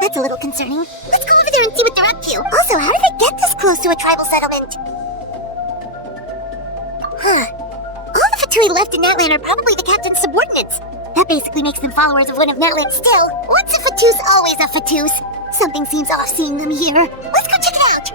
That's a little concerning. Let's go over there and see what they're up to. Also, how did they get this close to a tribal settlement? All the Fatui left in Natlan are probably the captain's subordinates. That basically makes them followers of one of Natlan's still. Once a Fatoos, always a Fatoos. Something seems off seeing them here. Let's go check it out!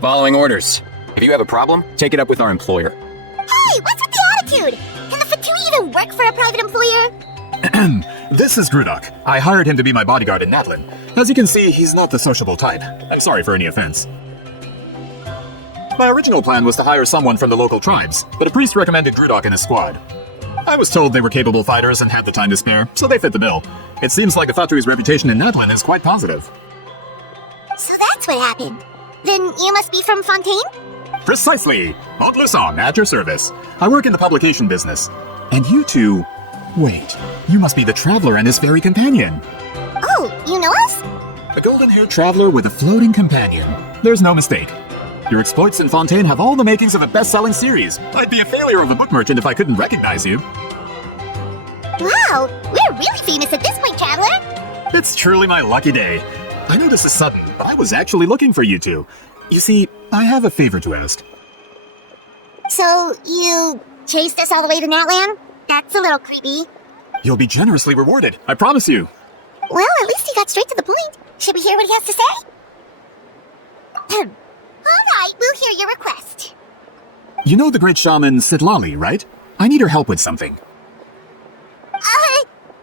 Following orders. If you have a problem, take it up with our employer. Hey, what's with the attitude? Can the Fatui even work for a private employer? This is Grudok. I hired him to be my bodyguard in Natlan. As you can see, he's not the sociable type. I'm sorry for any offense. My original plan was to hire someone from the local tribes, but a priest recommended Grudok in his squad. I was told they were capable fighters and had the time to spare, so they fit the bill. It seems like the Fatui's reputation in Natlan is quite positive. So that's what happened. Then you must be from Fontaine? Precisely! Montluson, at your service. I work in the publication business. And you two... Wait, you must be the Traveler and his fairy companion. Oh, you know us? A golden-haired traveler with a floating companion. There's no mistake. Your exploits in Fontaine have all the makings of a best-selling series. I'd be a failure of a book merchant if I couldn't recognize you. Wow, we're really famous at this point, Traveler. It's truly my lucky day. I know this is sudden, but I was actually looking for you two. You see, I have a favor to ask. So, you chased us all the way to Natlan? That's a little creepy. You'll be generously rewarded, I promise you. Well, at least he got straight to the point. Should we hear what he has to say? Alright, we'll hear your request. You know the great shaman Citlali, right? I need her help with something.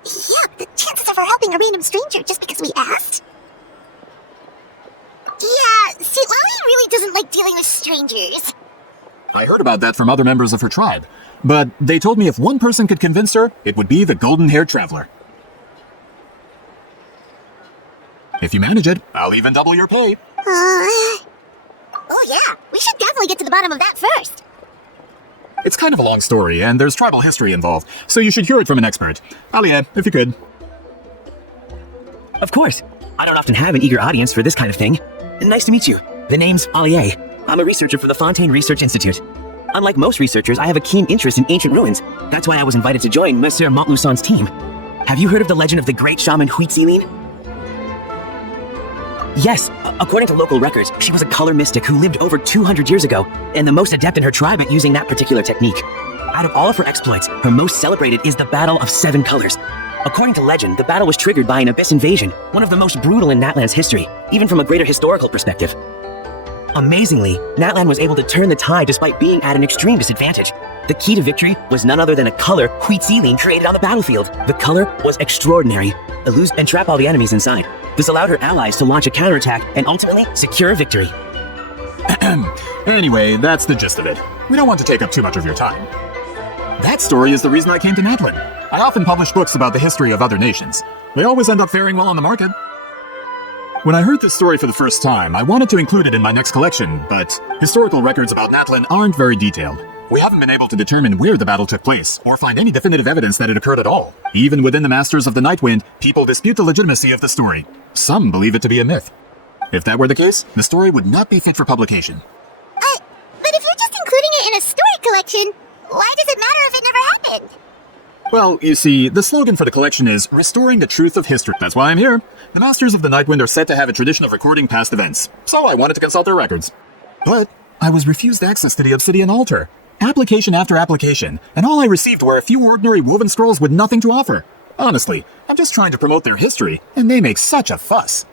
Yeah, the chances of her helping a random stranger just because we asked? Yeah, Citlali really doesn't like dealing with strangers. I heard about that from other members of her tribe, but they told me if one person could convince her, it would be the golden-haired traveler. If you manage it, I'll even double your pay. Oh yeah, we should definitely get to the bottom of that first. It's kind of a long story, and there's tribal history involved, so you should hear it from an expert. Alia, if you could. Of course. I don't often have an eager audience for this kind of thing. Nice to meet you. The name's Alier. I'm a researcher for the Fontaine Research Institute. Unlike most researchers, I have a keen interest in ancient ruins. That's why I was invited to join Monsieur Montluson's team. Have you heard of the legend of the great shaman Huitzilin? Yes, according to local records, she was a color mystic who lived over 200 years ago, and the most adept in her tribe at using that particular technique. Out of all of her exploits, her most celebrated is the Battle of 7 Colors. According to legend, the battle was triggered by an abyss invasion, one of the most brutal in Natlan's history, even from a greater historical perspective. Amazingly, Natlan was able to turn the tide despite being at an extreme disadvantage. The key to victory was none other than a color Huitzilin created on the battlefield. The color was extraordinary, elude and trap all the enemies inside. This allowed her allies to launch a counterattack and ultimately secure victory. Anyway, that's the gist of it. We don't want to take up too much of your time. That story is the reason I came to Natlan. I often publish books about the history of other nations. They always end up faring well on the market. When I heard this story for the first time, I wanted to include it in my next collection, but historical records about Natlan aren't very detailed. We haven't been able to determine where the battle took place, or find any definitive evidence that it occurred at all. Even within the Masters of the Nightwind, people dispute the legitimacy of the story. Some believe it to be a myth. If that were the case, the story would not be fit for publication. But if you're just including it in a story collection, why does it matter if it never happened? Well, you see, the slogan for the collection is Restoring the Truth of History. That's why I'm here. The Masters of the Nightwind are said to have a tradition of recording past events, so I wanted to consult their records. But I was refused access to the Obsidian Altar. Application after application, and all I received were a few ordinary woven scrolls with nothing to offer. Honestly, I'm just trying to promote their history, and they make such a fuss.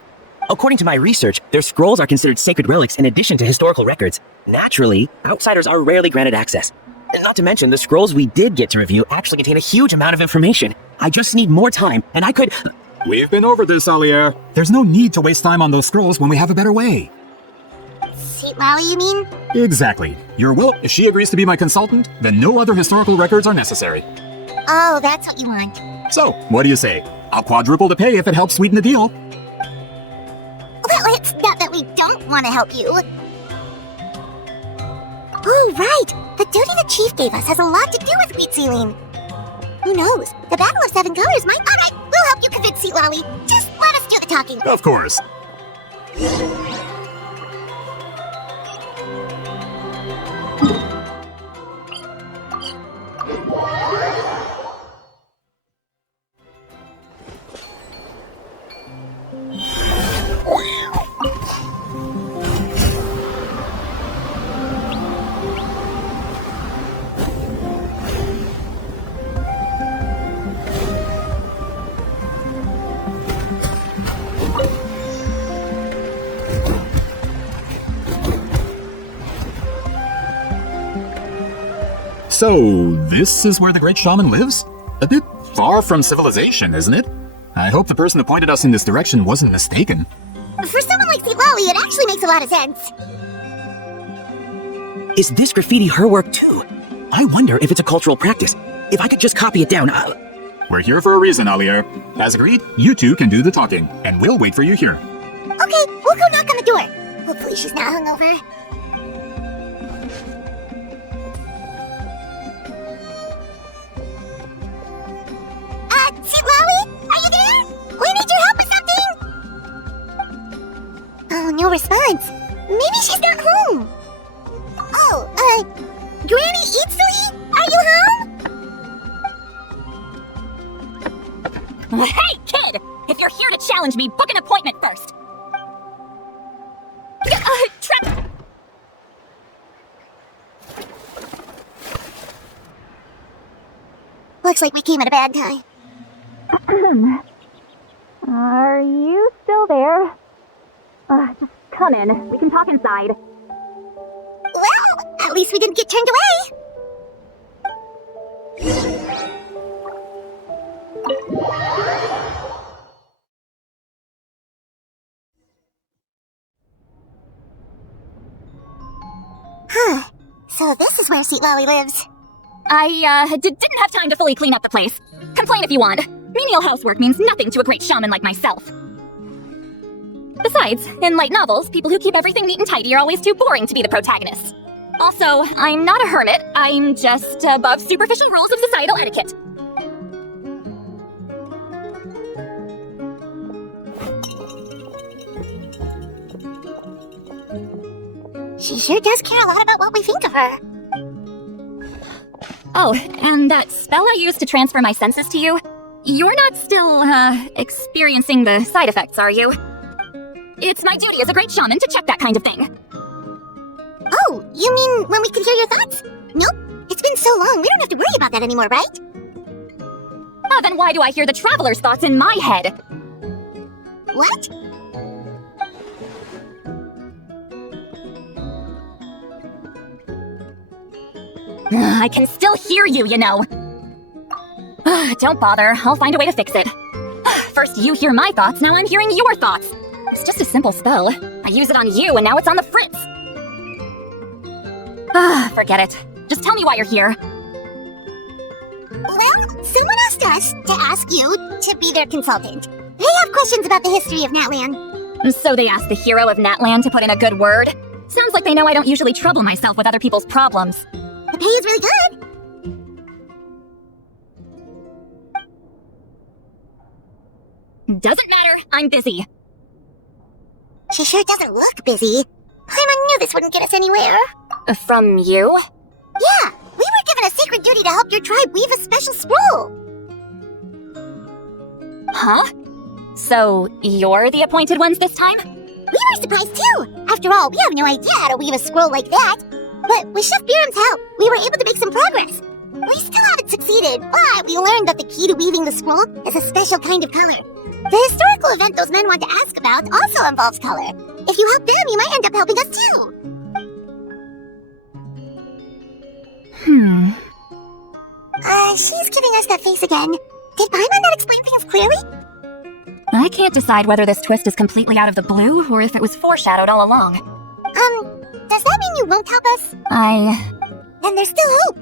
According to my research, their scrolls are considered sacred relics in addition to historical records. Naturally, outsiders are rarely granted access. Not to mention, the scrolls we did get to review actually contain a huge amount of information. I just need more time, and I could... We've been over this, Alier. There's no need to waste time on those scrolls when we have a better way. Citlali, you mean? Exactly. If she agrees to be my consultant, then no other historical records are necessary. Oh, that's what you want. So, what do you say? I'll quadruple the pay if it helps sweeten the deal. Well, it's not that we don't want to help you. Oh, right! The duty the chief gave us has a lot to do with Huitzilin. Who knows? The Battle of Seven Colors might... Alright, we'll help you convince Citlali. Just let us do the talking. Of course. So, this is where the Great Shaman lives? A bit far from civilization, isn't it? I hope the person who pointed us in this direction wasn't mistaken. For someone like Citlali, it actually makes a lot of sense. Is this graffiti her work too? I wonder if it's a cultural practice. If I could just copy it down, We're here for a reason, Alier. As agreed, you two can do the talking, and we'll wait for you here. Okay, we'll go knock on the door. Hopefully she's not hungover. Citlali? Are you there? We need your help with something! Oh, no response. Maybe she's not home. Oh, Granny Huitzilin? Are you home? Hey, kid! If you're here to challenge me, book an appointment first! Trap! Looks like we came at a bad time. Are you still there? Just come in. We can talk inside. Well, at least we didn't get turned away. Huh. So this is where Citlali lives. I didn't have time to fully clean up the place. Complain if you want. Menial housework means nothing to a great shaman like myself. Besides, in light novels, people who keep everything neat and tidy are always too boring to be the protagonists. Also, I'm not a hermit. I'm just above superficial rules of societal etiquette. She sure does care a lot about what we think of her. Oh, and that spell I used to transfer my senses to you? You're not still, experiencing the side effects, are you? It's my duty as a great shaman to check that kind of thing. Oh, you mean when we can hear your thoughts? Nope. It's been so long, we don't have to worry about that anymore, right? Then why do I hear the traveler's thoughts in my head? What? I can still hear you, you know. Don't bother, I'll find a way to fix it. First you hear my thoughts, now I'm hearing your thoughts. It's just a simple spell. I use it on you, and now it's on the fritz. Forget it. Just tell me why you're here. Well, someone asked us to ask you to be their consultant. They have questions about the history of Natlan. So they asked the hero of Natlan to put in a good word? Sounds like they know I don't usually trouble myself with other people's problems. The pay is really good. Doesn't matter, I'm busy. She sure doesn't look busy. I knew this wouldn't get us anywhere. From you? Yeah, we were given a sacred duty to help your tribe weave a special scroll. Huh? So, you're the appointed ones this time? We were surprised too. After all, we have no idea how to weave a scroll like that. But with Chef Biram's help, we were able to make some progress. We still haven't succeeded, but we learned that the key to weaving the scroll is a special kind of color. The historical event those men want to ask about also involves color. If you help them, you might end up helping us too. She's giving us that face again. Did Paimon not explain things clearly? I can't decide whether this twist is completely out of the blue or if it was foreshadowed all along. Does that mean you won't help us? Then there's still hope.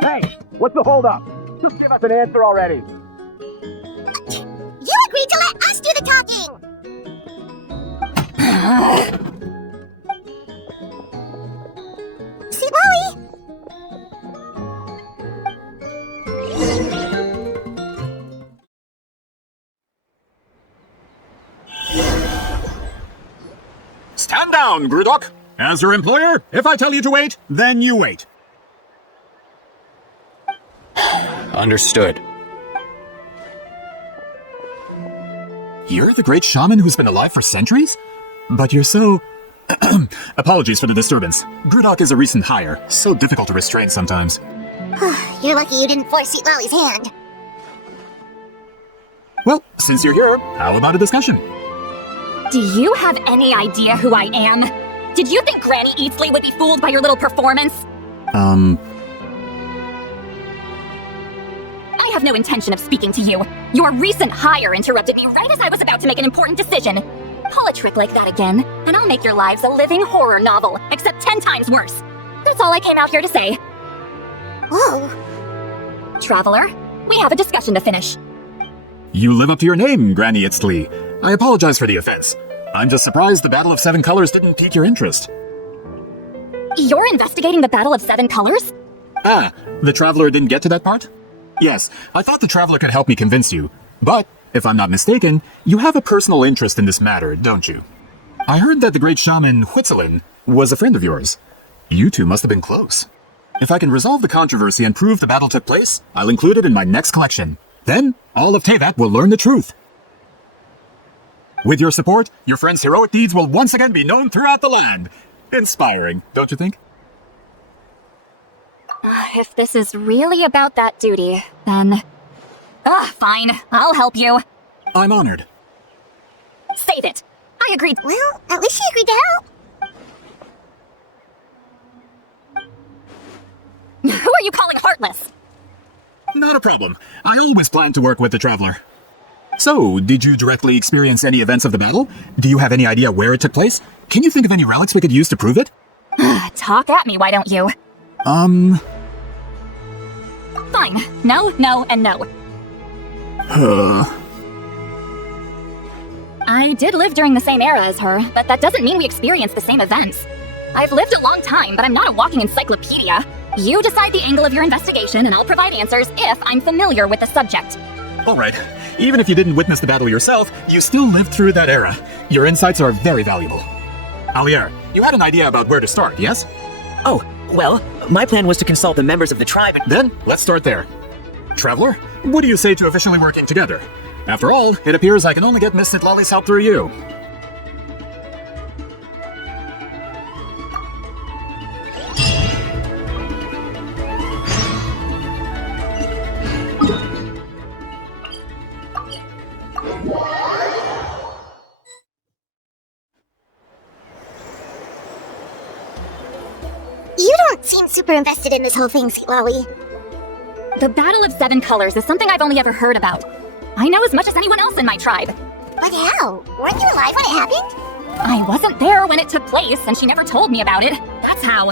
Hey, what's the holdup? Just give us an answer already. You agreed to let us do the talking! Citlali! Stand down, Grudok! As your employer, if I tell you to wait, then you wait. Understood. You're the great shaman who's been alive for centuries? But you're so... Apologies for the disturbance. Grudok is a recent hire, so difficult to restrain sometimes. You're lucky you didn't force Citlali's hand. Well, since you're here, how about a discussion? Do you have any idea who I am? Did you think Granny Eatsley would be fooled by your little performance? I have no intention of speaking to you. Your recent hire interrupted me right as I was about to make an important decision. Pull a trick like that again, and I'll make your lives a living horror novel, except 10 times worse. That's all I came out here to say. Whoa. Traveler, we have a discussion to finish. You live up to your name, Granny Itztli. I apologize for the offense. I'm just surprised the Battle of Seven Colors didn't pique your interest. You're investigating the Battle of Seven Colors? Ah, the Traveler didn't get to that part? Yes, I thought the Traveler could help me convince you. But, if I'm not mistaken, you have a personal interest in this matter, don't you? I heard that the great shaman Huitzilin was a friend of yours. You two must have been close. If I can resolve the controversy and prove the battle took place, I'll include it in my next collection. Then, all of Teyvat will learn the truth. With your support, your friend's heroic deeds will once again be known throughout the land. Inspiring, don't you think? If this is really about that duty, then... fine. I'll help you. I'm honored. Save it. I agreed. Well, at least she agreed to help. Who are you calling heartless? Not a problem. I always plan to work with the Traveler. So, did you directly experience any events of the battle? Do you have any idea where it took place? Can you think of any relics we could use to prove it? Talk at me, why don't you? Fine. No, no, and no. I did live during the same era as her, but that doesn't mean we experienced the same events. I've lived a long time, but I'm not a walking encyclopedia. You decide the angle of your investigation, and I'll provide answers if I'm familiar with the subject. All right. Even if you didn't witness the battle yourself, you still lived through that era. Your insights are very valuable. Alier, you had an idea about where to start, yes? Oh, well, my plan was to consult the members of the tribe. Then, let's start there. Traveler, what do you say to officially working together? After all, it appears I can only get Miss Citlali's help through you. You don't seem super invested in this whole thing, Citlali. The Battle of Seven Colors is something I've only ever heard about. I know as much as anyone else in my tribe. But how? Weren't you alive when it happened? I wasn't there when it took place, and she never told me about it. That's how.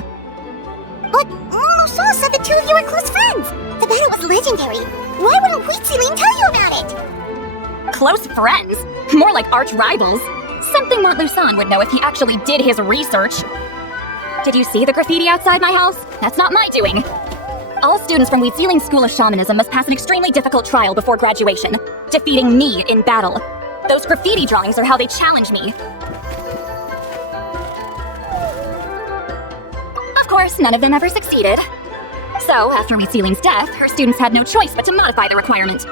But Montluson said the two of you were close friends. The battle was legendary. Why wouldn't Huitzilin tell you about it? Close friends? More like arch rivals. Something Montluson would know if he actually did his research. Did you see the graffiti outside my house? That's not my doing. All students from Huitzilin School of Shamanism must pass an extremely difficult trial before graduation, defeating me in battle. Those graffiti drawings are how they challenge me. Of course, none of them ever succeeded. So, after Huitzilin's death, her students had no choice but to modify the requirement.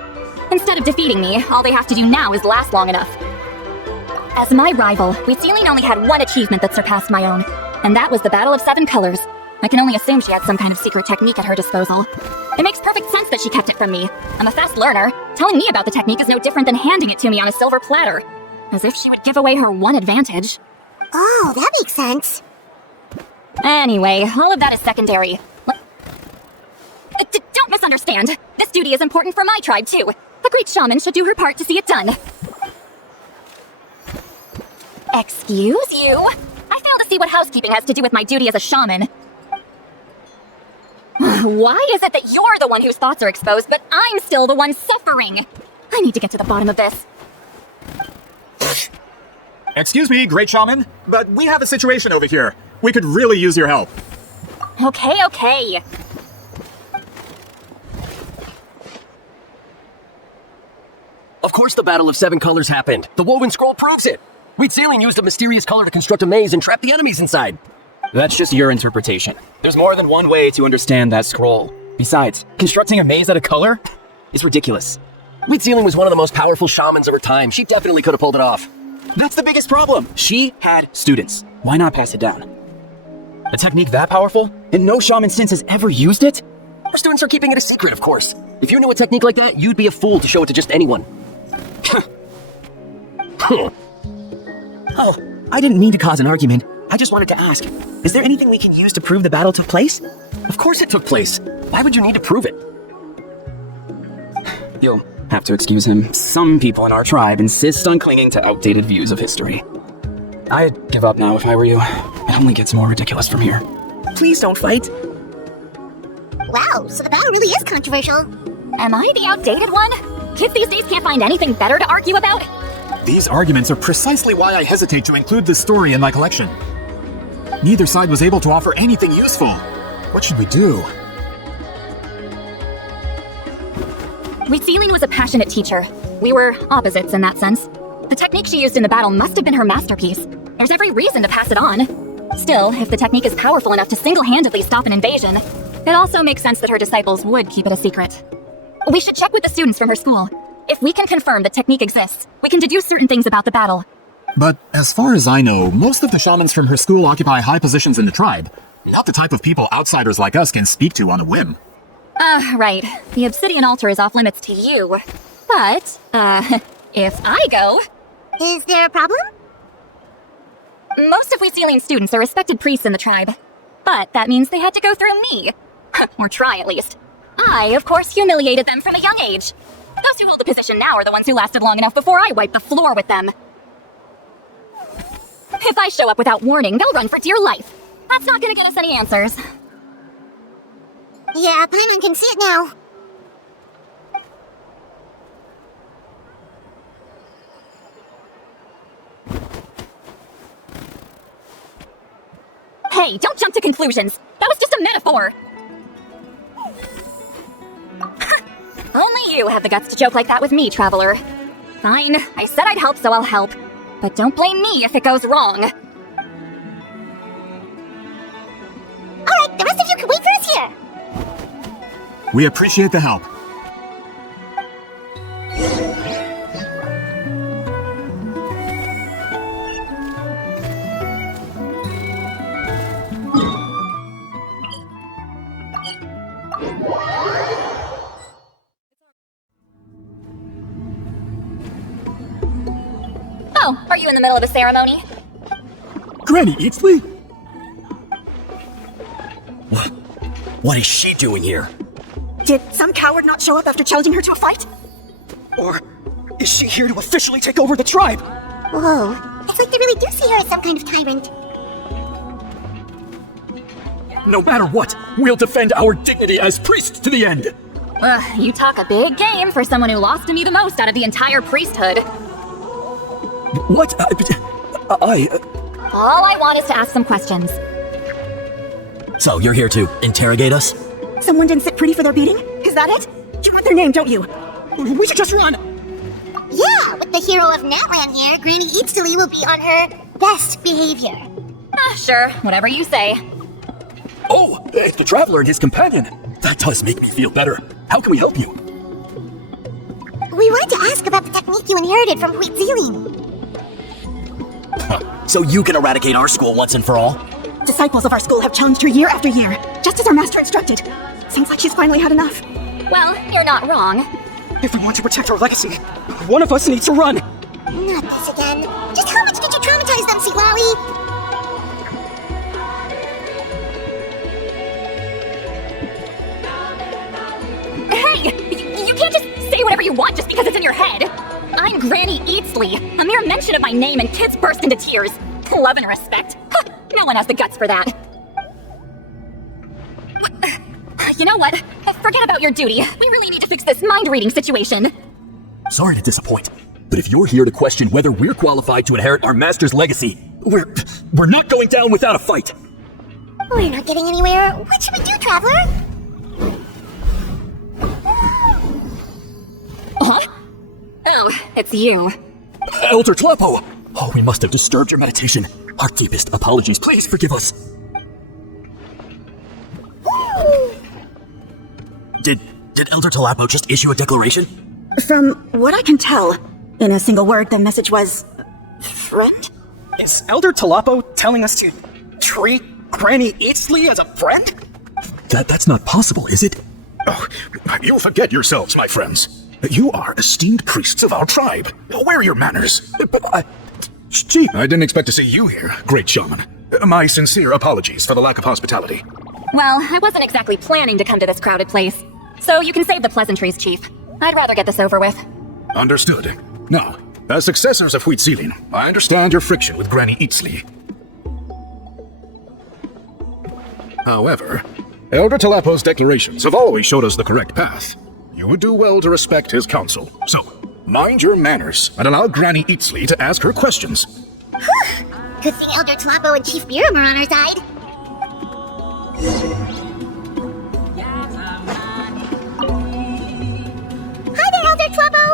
Instead of defeating me, all they have to do now is last long enough. As my rival, Huitzilin only had one achievement that surpassed my own, and that was the Battle of Seven Colors. I can only assume she had some kind of secret technique at her disposal. It makes perfect sense that she kept it from me. I'm a fast learner. Telling me about the technique is no different than handing it to me on a silver platter. As if she would give away her one advantage. Oh, that makes sense. Anyway, all of that is secondary. Don't misunderstand. This duty is important for my tribe, too. A great shaman should do her part to see it done. Excuse you? I fail to see what housekeeping has to do with my duty as a shaman. Why is it that you're the one whose thoughts are exposed, but I'm still the one suffering? I need to get to the bottom of this. Excuse me, Great Shaman, but we have a situation over here. We could really use your help. Okay. Of course the Battle of Seven Colors happened. The Woven Scroll proves it. Huitzilin used a mysterious color to construct a maze and trap the enemies inside. That's just your interpretation. There's more than one way to understand that scroll. Besides, constructing a maze out of color is ridiculous. Huitzilin was one of the most powerful shamans of her time. She definitely could have pulled it off. That's the biggest problem. She had students. Why not pass it down? A technique that powerful, and no shaman since has ever used it? Her students are keeping it a secret, of course. If you knew a technique like that, you'd be a fool to show it to just anyone. Oh, I didn't mean to cause an argument. I just wanted to ask, is there anything we can use to prove the battle took place? Of course it took place. Why would you need to prove it? You'll have to excuse him. Some people in our tribe insist on clinging to outdated views of history. I'd give up now if I were you. It only gets more ridiculous from here. Please don't fight. Wow, so the battle really is controversial. Am I the outdated one? Kids these days can't find anything better to argue about? These arguments are precisely why I hesitate to include this story in my collection. Neither side was able to offer anything useful. What should we do? Huitzilin was a passionate teacher. We were opposites in that sense. The technique she used in the battle must have been her masterpiece. There's every reason to pass it on. Still, if the technique is powerful enough to single-handedly stop an invasion, it also makes sense that her disciples would keep it a secret. We should check with the students from her school. If we can confirm the technique exists, we can deduce certain things about the battle. But as far as I know, most of the shamans from her school occupy high positions in the tribe. Not the type of people outsiders like us can speak to on a whim. Right. The obsidian altar is off limits to you. But, if I go... Is there a problem? Most of Huitziline's students are respected priests in the tribe. But that means they had to go through me. Or try, at least. I, of course, humiliated them from a young age. Those who hold the position now are the ones who lasted long enough before I wiped the floor with them. If I show up without warning, they'll run for dear life. That's not gonna get us any answers. Yeah, Paimon can see it now. Hey, don't jump to conclusions. That was just a metaphor. Only you have the guts to joke like that with me, Traveler. Fine, I said I'd help, so I'll help. But don't blame me if it goes wrong. Alright, the rest of you can wait for us here. We appreciate the help. Oh, are you in the middle of a ceremony? Granny Eatsley? What is she doing here? Did some coward not show up after challenging her to a fight? Or is she here to officially take over the tribe? Whoa, it's like they really do see her as some kind of tyrant. No matter what, we'll defend our dignity as priests to the end. You talk a big game for someone who lost to me the most out of the entire priesthood. What? All I want is to ask some questions. So you're here to interrogate us? Someone didn't sit pretty for their beating? Is that it? You want their name, don't you? We should just run! Yeah, with the hero of Natlan here, Granny Eatsley will be on her best behavior. Sure, whatever you say. Oh, it's the Traveler and his companion. That does make me feel better. How can we help you? We wanted to ask about the technique you inherited from Huitzilin. So you can eradicate our school once and for all? Disciples of our school have challenged her year after year, just as our master instructed. Seems like she's finally had enough. Well, you're not wrong. If we want to protect our legacy, one of us needs to run. Not this again. Just how much did you traumatize them, Citlali? Hey! You can't just say whatever you want just because it's in your head. I'm Granny Huitzilin. A mere mention of my name and kids burst into tears. Love and respect. Huh, no one has the guts for that. You know what? Forget about your duty. We really need to fix this mind-reading situation. Sorry to disappoint, but if you're here to question whether we're qualified to inherit our master's legacy, we're not going down without a fight. We're not getting anywhere. What should we do, Traveler? Huh? Oh, it's you. Elder Tlepo! Oh, we must have disturbed your meditation. Our deepest apologies. Please forgive us. Did Elder Tlepo just issue a declaration? From what I can tell, in a single word, the message was... friend? Is Elder Tlepo telling us to treat Granny Huitzilin as a friend? That's not possible, is it? Oh, you forget yourselves, my friends. You are esteemed priests of our tribe. Where are your manners? Gee, I didn't expect to see you here, great shaman. My sincere apologies for the lack of hospitality. Well, I wasn't exactly planning to come to this crowded place. So you can save the pleasantries, Chief. I'd rather get this over with. Understood. Now, as successors of Huitzilin, I understand your friction with Granny Huitzilin. However, Elder Tlepo's declarations have always showed us the correct path. You would do well to respect his counsel. So, mind your manners and allow Granny Huitzilin to ask her questions. Whew. Good thing Elder Tlepo and Chief Biram are on our side. Hi there, Elder Tlepo!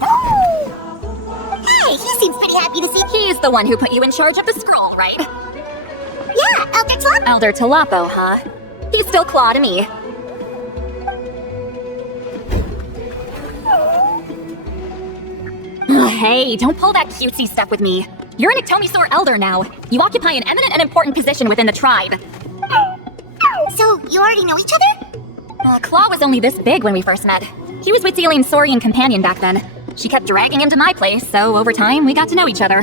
Oh! Hey, he seems pretty happy to see me. He's the one who put you in charge of the scroll, right? Yeah, Elder Tlepo. Elder Tlepo, huh? He's still claw to me. Hey, don't pull that cutesy stuff with me. You're an Ectomisaur Elder now. You occupy an eminent and important position within the tribe. So, you already know each other? Claw was only this big when we first met. He was Huitzilin's Saurian companion back then. She kept dragging him to my place, so over time, we got to know each other.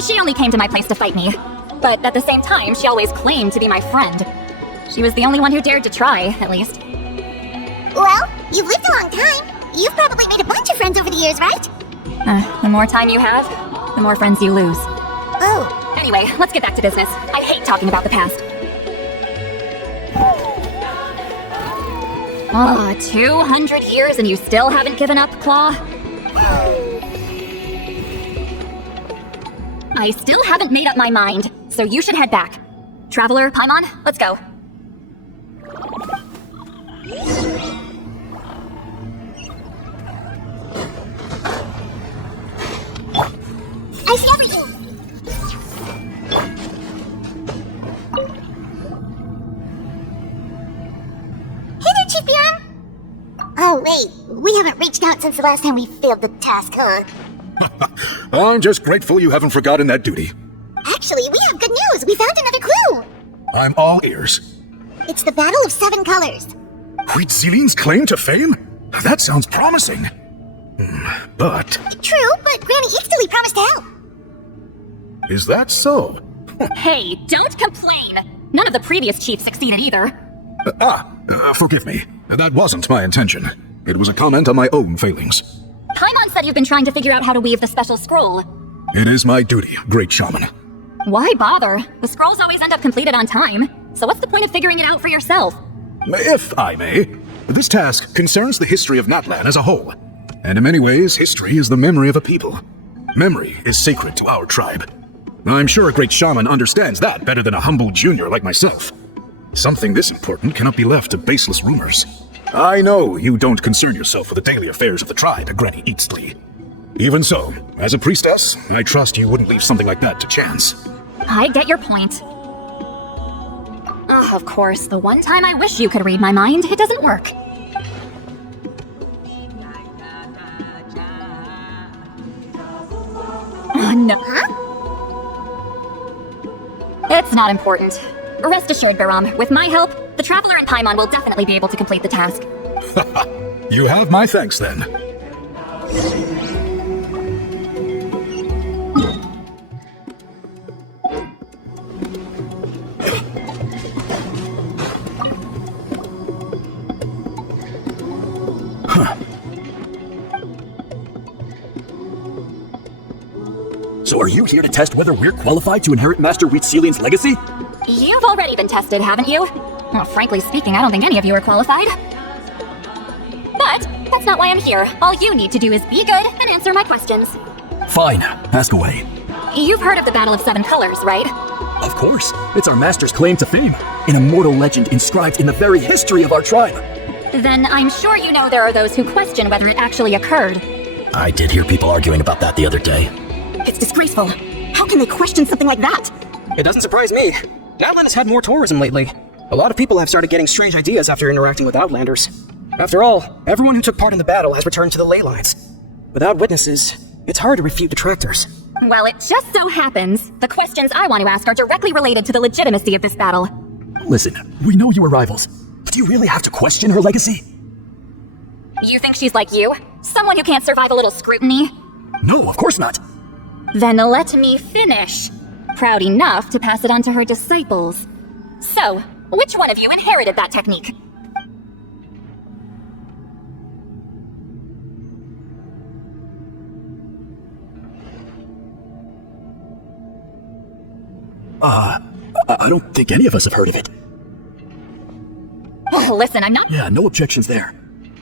She only came to my place to fight me. But at the same time, she always claimed to be my friend. She was the only one who dared to try, at least. Well, you've lived a long time. You've probably made a bunch of friends over the years, right? The more time you have, the more friends you lose. Oh. Anyway, let's get back to business. I hate talking about the past. 200 years and you still haven't given up, Claw? I still haven't made up my mind, so you should head back. Traveler, Paimon, let's go. I see everything! Hey there, Chief Biram! Oh, wait. We haven't reached out since the last time we failed the task, huh? I'm just grateful you haven't forgotten that duty. Actually, we have good news. We found another clue. I'm all ears. It's the Battle of 7 Colors. Huitzilin's claim to fame? That sounds promising. But... True, but Granny Huitzilin promised to help. Is that so? Hey, don't complain! None of the previous chiefs succeeded either. Forgive me. That wasn't my intention. It was a comment on my own failings. Paimon said you've been trying to figure out how to weave the special scroll. It is my duty, great shaman. Why bother? The scrolls always end up completed on time. So what's the point of figuring it out for yourself? If I may, this task concerns the history of Natlan as a whole. And in many ways, history is the memory of a people. Memory is sacred to our tribe. I'm sure a great shaman understands that better than a humble junior like myself. Something this important cannot be left to baseless rumors. I know you don't concern yourself with the daily affairs of the tribe, Granny Huitzilin. Even so, as a priestess, I trust you wouldn't leave something like that to chance. I get your point. Of course, the one time I wish you could read my mind, it doesn't work. No. Huh? That's not important. Rest assured, Baram, with my help, the Traveler and Paimon will definitely be able to complete the task. You have my thanks then. So are you here to test whether we're qualified to inherit Master Huitzilin's legacy? You've already been tested, haven't you? Well, frankly speaking, I don't think any of you are qualified. But that's not why I'm here. All you need to do is be good and answer my questions. Fine, ask away. You've heard of the Battle of Seven Colors, right? Of course, it's our master's claim to fame. An immortal legend inscribed in the very history of our tribe. Then I'm sure you know there are those who question whether it actually occurred. I did hear people arguing about that the other day. It's disgraceful. How can they question something like that? It doesn't surprise me. Natlan has had more tourism lately. A lot of people have started getting strange ideas after interacting with Outlanders. After all, everyone who took part in the battle has returned to the ley lines. Without witnesses, it's hard to refute detractors. Well, it just so happens the questions I want to ask are directly related to the legitimacy of this battle. Listen, we know you were rivals, but do you really have to question her legacy? You think she's like you? Someone who can't survive a little scrutiny? No, of course not. Then let me finish. Proud enough to pass it on to her disciples. So, which one of you inherited that technique? I don't think any of us have heard of it. Listen, I'm not— Yeah, no objections there.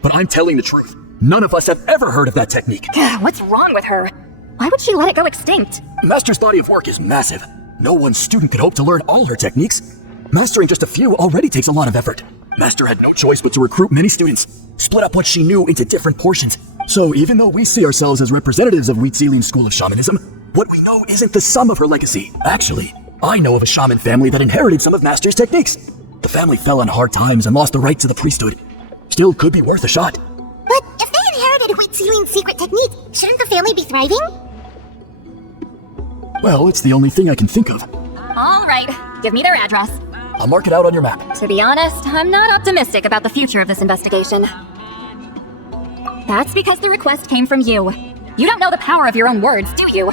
But I'm telling the truth. None of us have ever heard of that technique. What's wrong with her? Why would she let it go extinct? Master's body of work is massive. No one student could hope to learn all her techniques. Mastering just a few already takes a lot of effort. Master had no choice but to recruit many students, split up what she knew into different portions. So even though we see ourselves as representatives of Huitzilin's school of shamanism, what we know isn't the sum of her legacy. Actually, I know of a shaman family that inherited some of Master's techniques. The family fell on hard times and lost the right to the priesthood. Still could be worth a shot. But if they inherited Huitzilin's secret technique, shouldn't the family be thriving? Well, it's the only thing I can think of. All right, give me their address. I'll mark it out on your map. To be honest, I'm not optimistic about the future of this investigation. That's because the request came from you. You don't know the power of your own words, do you?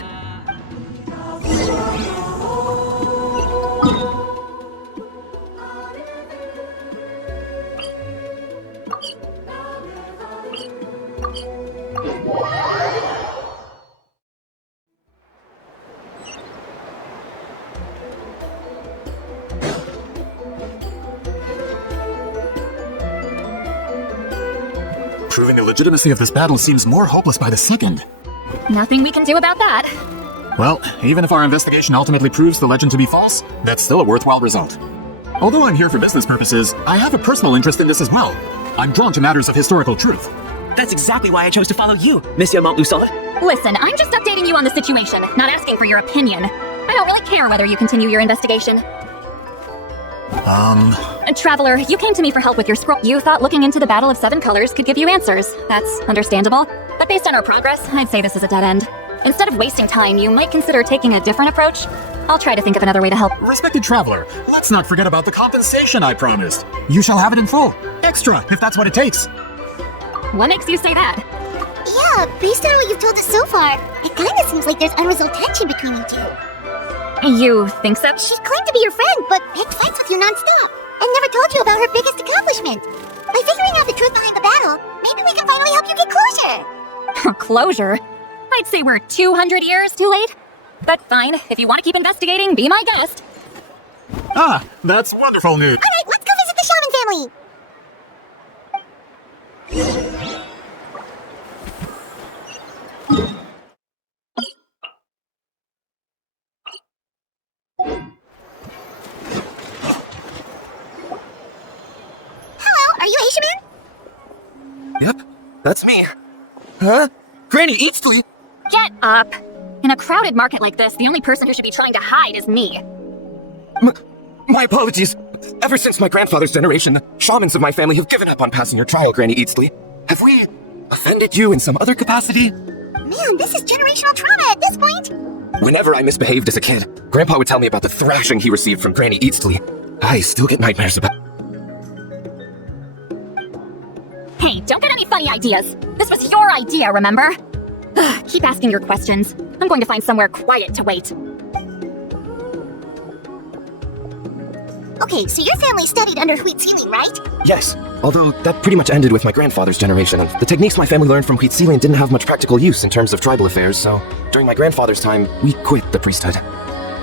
Proving the legitimacy of this battle seems more hopeless by the second. Nothing we can do about that. Well, even if our investigation ultimately proves the legend to be false, that's still a worthwhile result. Although I'm here for business purposes, I have a personal interest in this as well. I'm drawn to matters of historical truth. That's exactly why I chose to follow you, Monsieur Montluson. Listen, I'm just updating you on the situation, not asking for your opinion. I don't really care whether you continue your investigation. Traveler, you came to me for help with your scroll. You thought looking into the Battle of Seven Colors could give you answers. That's understandable. But based on our progress, I'd say this is a dead end. Instead of wasting time, you might consider taking a different approach. I'll try to think of another way to help. Respected traveler, let's not forget about the compensation I promised. You shall have it in full. Extra, if that's what it takes. What makes you say that? Yeah, based on what you've told us so far, it kinda seems like there's unresolved tension between you two. You think so? She claimed to be your friend, but picked fights with you non-stop, and never told you about her biggest accomplishment. By figuring out the truth behind the battle, maybe we can finally help you get closure. Closure? I'd say we're 200 years too late. But fine, if you want to keep investigating, be my guest. Ah, that's wonderful news. Alright, let's go visit the shaman family. Hello, are you Aishaman? Yep, that's me. Huh? Granny Huitzilin? Get up! In a crowded market like this, the only person who should be trying to hide is me. My apologies. Ever since my grandfather's generation, the shamans of my family have given up on passing your trial, Granny Huitzilin. Have we offended you in some other capacity? Man, this is generational trauma at this point. Whenever I misbehaved as a kid, Grandpa would tell me about the thrashing he received from Granny Huitzilin. I still get nightmares about... Hey, don't get any funny ideas. This was your idea, remember? Keep asking your questions. I'm going to find somewhere quiet to wait. Okay, so your family studied under Huitzilin, right? Yes, although that pretty much ended with my grandfather's generation, and the techniques my family learned from Huitzilin didn't have much practical use in terms of tribal affairs, so during my grandfather's time, we quit the priesthood.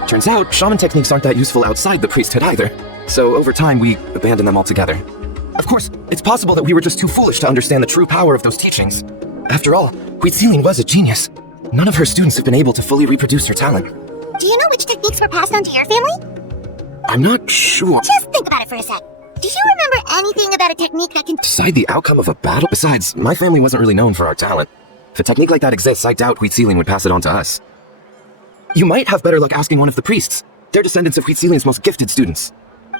Turns out, shaman techniques aren't that useful outside the priesthood either, so over time we abandoned them altogether. Of course, it's possible that we were just too foolish to understand the true power of those teachings. After all, Huitzilin was a genius. None of her students have been able to fully reproduce her talent. Do you know which techniques were passed on to your family? I'm not sure. Just think about it for a sec. Do you remember anything about a technique that can Decide the outcome of a battle? Besides, my family wasn't really known for our talent. If a technique like that exists, I doubt Huitzilin would pass it on to us. You might have better luck asking one of the priests. They're descendants of Huitzilin's most gifted students.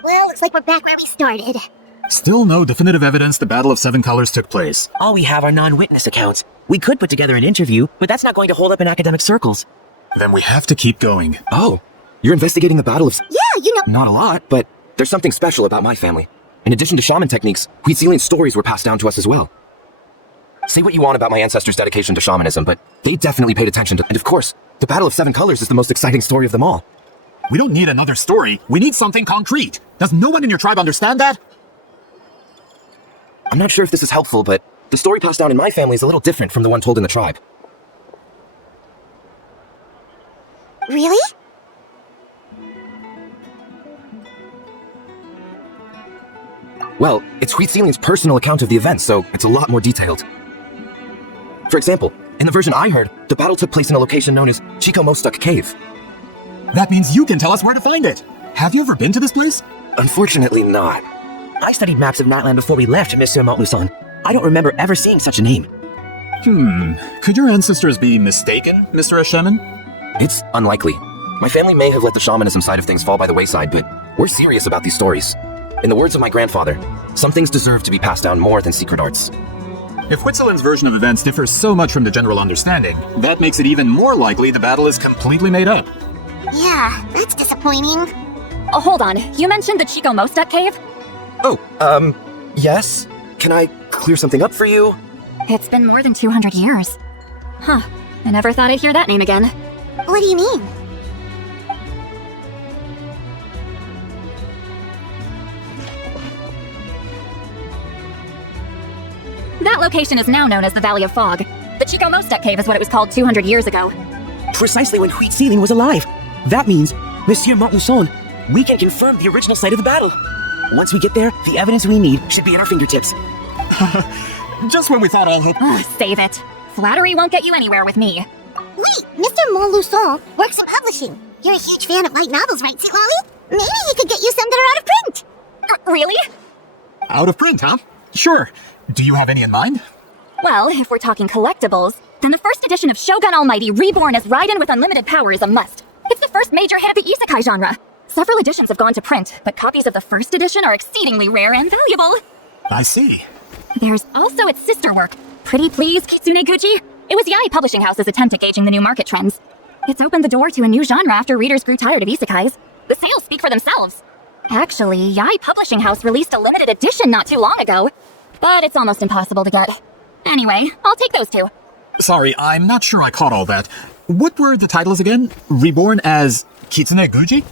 Well, looks like we're back where we started. Still no definitive evidence the Battle of Seven Colors took place. All we have are non-witness accounts. We could put together an interview, but that's not going to hold up in academic circles. Then we have to keep going. Oh, you're investigating the Battle of... Yeah, you know... Not a lot, but there's something special about my family. In addition to shaman techniques, Huitzilin's stories were passed down to us as well. Say what you want about my ancestors' dedication to shamanism, but they definitely paid attention to... And of course, the Battle of Seven Colors is the most exciting story of them all. We don't need another story. We need something concrete. Does no one in your tribe understand that? I'm not sure if this is helpful, but the story passed down in my family is a little different from the one told in the tribe. Really? Well, it's Huitzilin's personal account of the event, so it's a lot more detailed. For example, in the version I heard, the battle took place in a location known as Chico-Mostuk Cave. That means you can tell us where to find it. Have you ever been to this place? Unfortunately not. I studied maps of Natlan before we left Monsieur Montluson. I don't remember ever seeing such a name. Could your ancestors be mistaken, Mr. Shaman? It's unlikely. My family may have let the shamanism side of things fall by the wayside, but we're serious about these stories. In the words of my grandfather, some things deserve to be passed down more than secret arts. If Huitzilin's version of events differs so much from the general understanding, that makes it even more likely the battle is completely made up. Yeah, that's disappointing. Oh, hold on. You mentioned the Chico-Mostuk Cave? Oh, yes? Can I clear something up for you? It's been more than 200 years. Huh. I never thought I'd hear that name again. What do you mean? That location is now known as the Valley of Fog. The Chico-Mostuk Cave is what it was called 200 years ago. Precisely when Huitzilin was alive. That means, Monsieur Montluson, we can confirm the original site of the battle. Once we get there, the evidence we need should be at our fingertips. Just when we thought all hope... Save it. Flattery won't get you anywhere with me. Wait, Mr. Montluson works in publishing. You're a huge fan of light novels, right, Citlali? Maybe he could get you some that are out of print. Really? Out of print, huh? Sure. Do you have any in mind? Well, if we're talking collectibles, then the first edition of Shogun Almighty Reborn as Raiden with Unlimited Power is a must. It's the first major hit of the isekai genre. Several editions have gone to print, but copies of the first edition are exceedingly rare and valuable. I see. There's also its sister work, Pretty Please Kitsune Gucci. It was Yae Publishing House's attempt at gauging the new market trends. It's opened the door to a new genre after readers grew tired of isekais. The sales speak for themselves. Actually, Yae Publishing House released a limited edition not too long ago, but it's almost impossible to get. Anyway, I'll take those two. Sorry, I'm not sure I caught all that. What were the titles again? Reborn as Kitsune Gucci?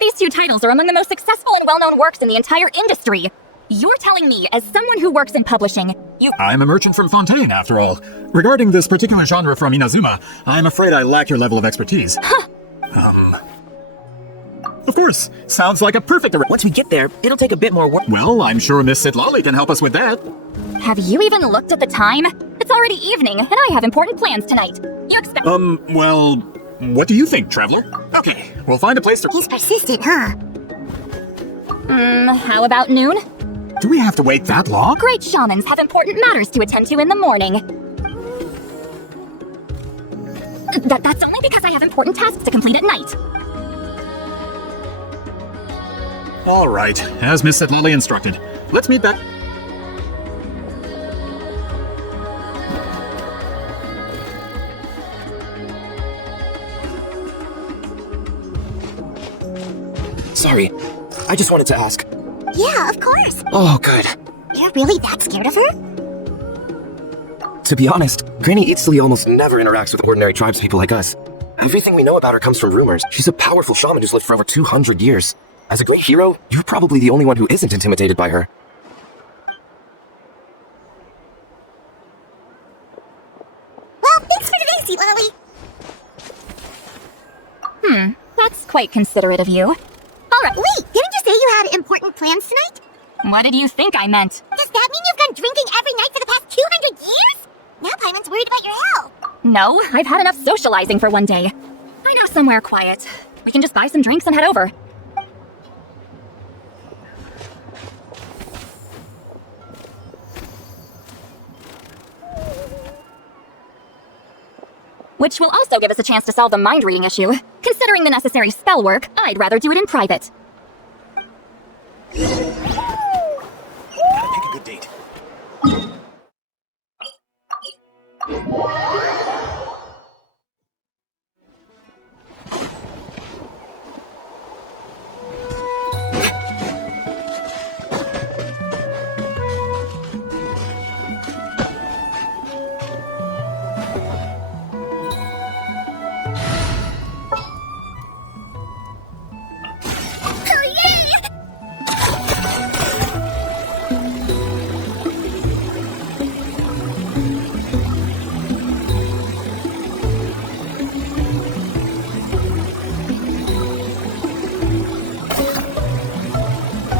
These two titles are among the most successful and well-known works in the entire industry. You're telling me, as someone who works in publishing, I'm a merchant from Fontaine, after all. Regarding this particular genre from Inazuma, I'm afraid I lack your level of expertise. Of course. Sounds like a perfect... Once we get there, it'll take a bit more work. Well, I'm sure Miss Citlali can help us with that. Have you even looked at the time? It's already evening, and I have important plans tonight. You expect... Well, what do you think, Traveler? Okay, we'll find a place to... He's persistent, huh? How about noon? Do we have to wait that long? Great shamans have important matters to attend to in the morning. That's only because I have important tasks to complete at night. All right, as Miss Citlali instructed. Let's meet back... Sorry. I just wanted to ask. Yeah, of course. Oh, good. You're really that scared of her? To be honest, Granny Huitzilin almost never interacts with ordinary tribespeople like us. Everything we know about her comes from rumors. She's a powerful shaman who's lived for over 200 years. As a great hero, you're probably the only one who isn't intimidated by her. Well, thanks for today, Citlali. That's quite considerate of you. Alright, wait, didn't you say you had important plans tonight? What did you think I meant? Does that mean you've gone drinking every night for the past 200 years? Now Paimon's worried about your health. No, I've had enough socializing for one day. I know somewhere quiet. We can just buy some drinks and head over. Which will also give us a chance to solve the mind-reading issue. Considering the necessary spell work, I'd rather do it in private. Gotta pick a good date.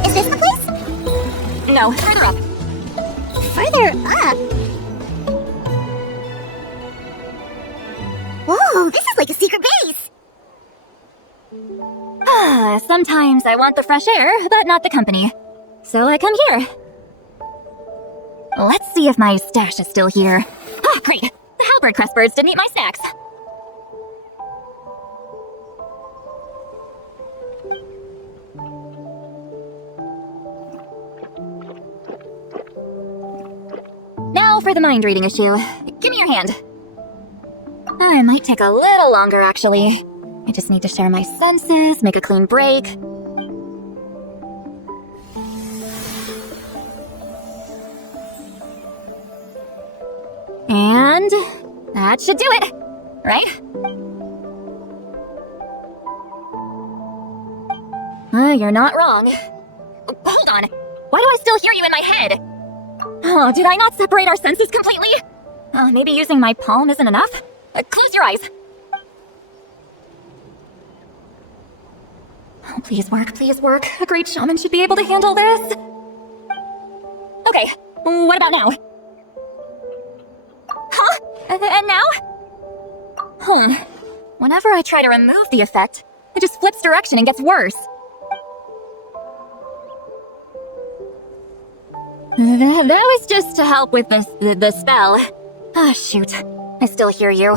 Is this the place? No, further up. Further up? Whoa, this is like a secret base. Sometimes I want the fresh air, but not the company. So I come here. Let's see if my stash is still here. Oh, great. The halberd crest birds didn't eat my snacks. Now for the mind-reading issue. Give me your hand. It might take a little longer, actually. I just need to share my senses, make a clean break. And that should do it, right? You're not wrong. Hold on. Why do I still hear you in my head? Oh, did I not separate our senses completely? Maybe using my palm isn't enough? Close your eyes. Oh, please work, please work. A great shaman should be able to handle this. Okay, what about now? Huh? And now? Whenever I try to remove the effect, it just flips direction and gets worse. That was just to help with the spell. Ah, shoot. I still hear you.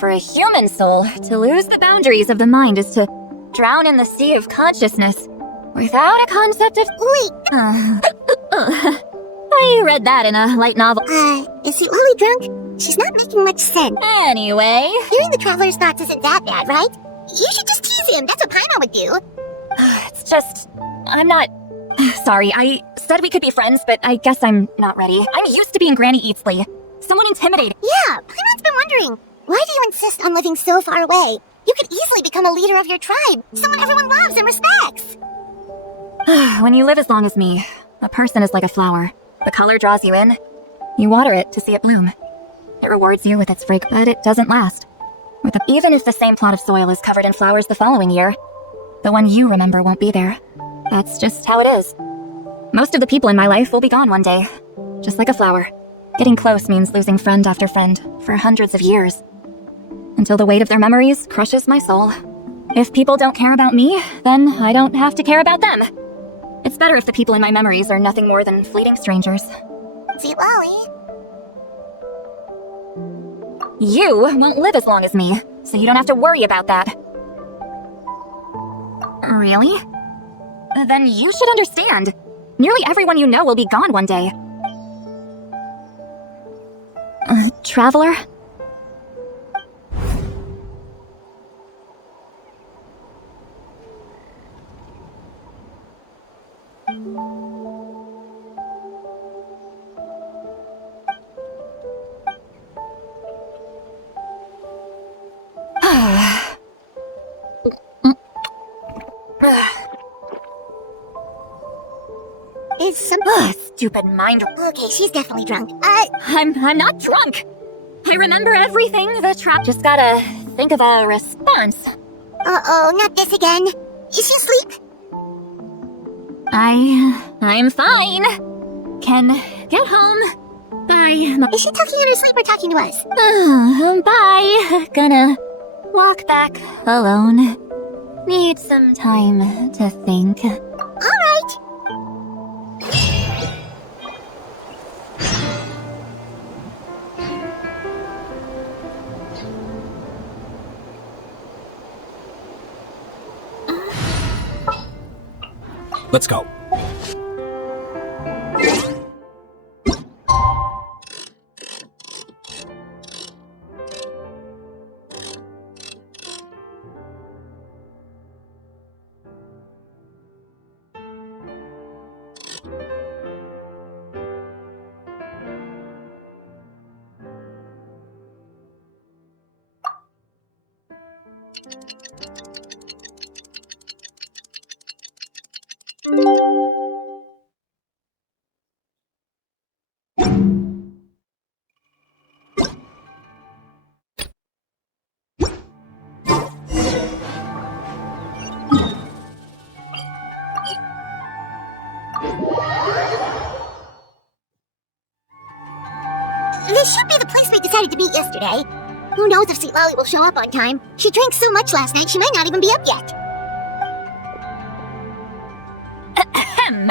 For a human soul, to lose the boundaries of the mind is to drown in the sea of consciousness without a concept of— Wait. I read that in a light novel. Is Citlali drunk? She's not making much sense. Anyway. Hearing the traveler's thoughts isn't that bad, right? You should just tease him. That's what Paimon would do. It's just— I'm not— Sorry, I said we could be friends, but I guess I'm not ready. I'm used to being Granny Huitzilin. Someone intimidating. Yeah, Paimon's been wondering. Why do you insist on living so far away? You could easily become a leader of your tribe. Someone everyone loves and respects. When you live as long as me, a person is like a flower. The color draws you in. You water it to see it bloom. It rewards you with its freak, but it doesn't last. Even if the same plot of soil is covered in flowers the following year, the one you remember won't be there. That's just how it is. Most of the people in my life will be gone one day. Just like a flower. Getting close means losing friend after friend for hundreds of years. Until the weight of their memories crushes my soul. If people don't care about me, then I don't have to care about them. It's better if the people in my memories are nothing more than fleeting strangers. Citlali. You won't live as long as me, so you don't have to worry about that. Really? Then you should understand. Nearly everyone you know will be gone one day. Traveler? some... Stupid mind. Okay, she's definitely drunk. I'm not drunk. I remember everything. The trap just gotta think of a response. Uh-oh, not this again. Is she asleep? I'm fine. Can get home. Bye. Is she talking in her sleep or talking to us? Bye. Gonna walk back alone. Need some time to think. Alright. Let's go. This should be the place we decided to meet yesterday. Who knows if Citlali will show up on time? She drank so much last night, she might not even be up yet. Ahem.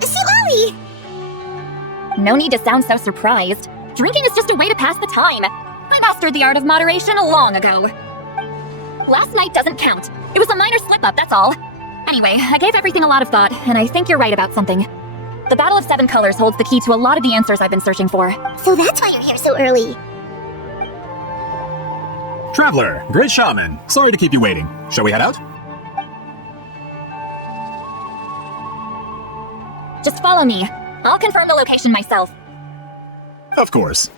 Citlali! No need to sound so surprised. Drinking is just a way to pass the time. I mastered the art of moderation long ago. Last night doesn't count. It was a minor slip-up, that's all. Anyway, I gave everything a lot of thought, and I think you're right about something. The Battle of Seven Colors holds the key to a lot of the answers I've been searching for. So that's why you're here so early. Traveler, great shaman. Sorry to keep you waiting. Shall we head out? Just follow me. I'll confirm the location myself. Of course.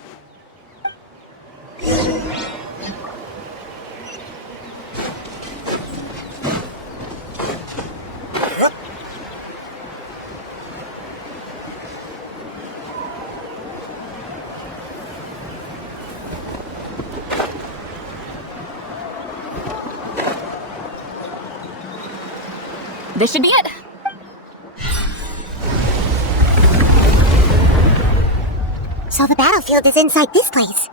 This should be it. So the battlefield is inside this place.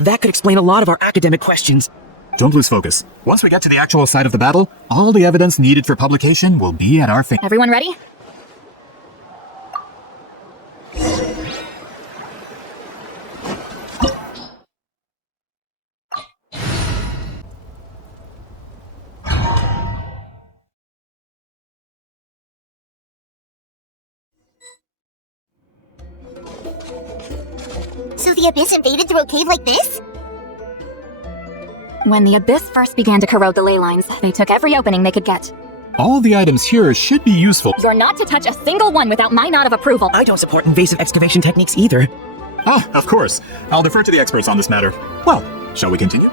That could explain a lot of our academic questions. Don't lose focus. Once we get to the actual site of the battle, all the evidence needed for publication will be at our fingertips. Everyone ready? So the Abyss invaded through a cave like this? When the Abyss first began to corrode the ley lines, they took every opening they could get. All the items here should be useful. You're not to touch a single one without my nod of approval. I don't support invasive excavation techniques either. Ah, of course. I'll defer to the experts on this matter. Well, shall we continue?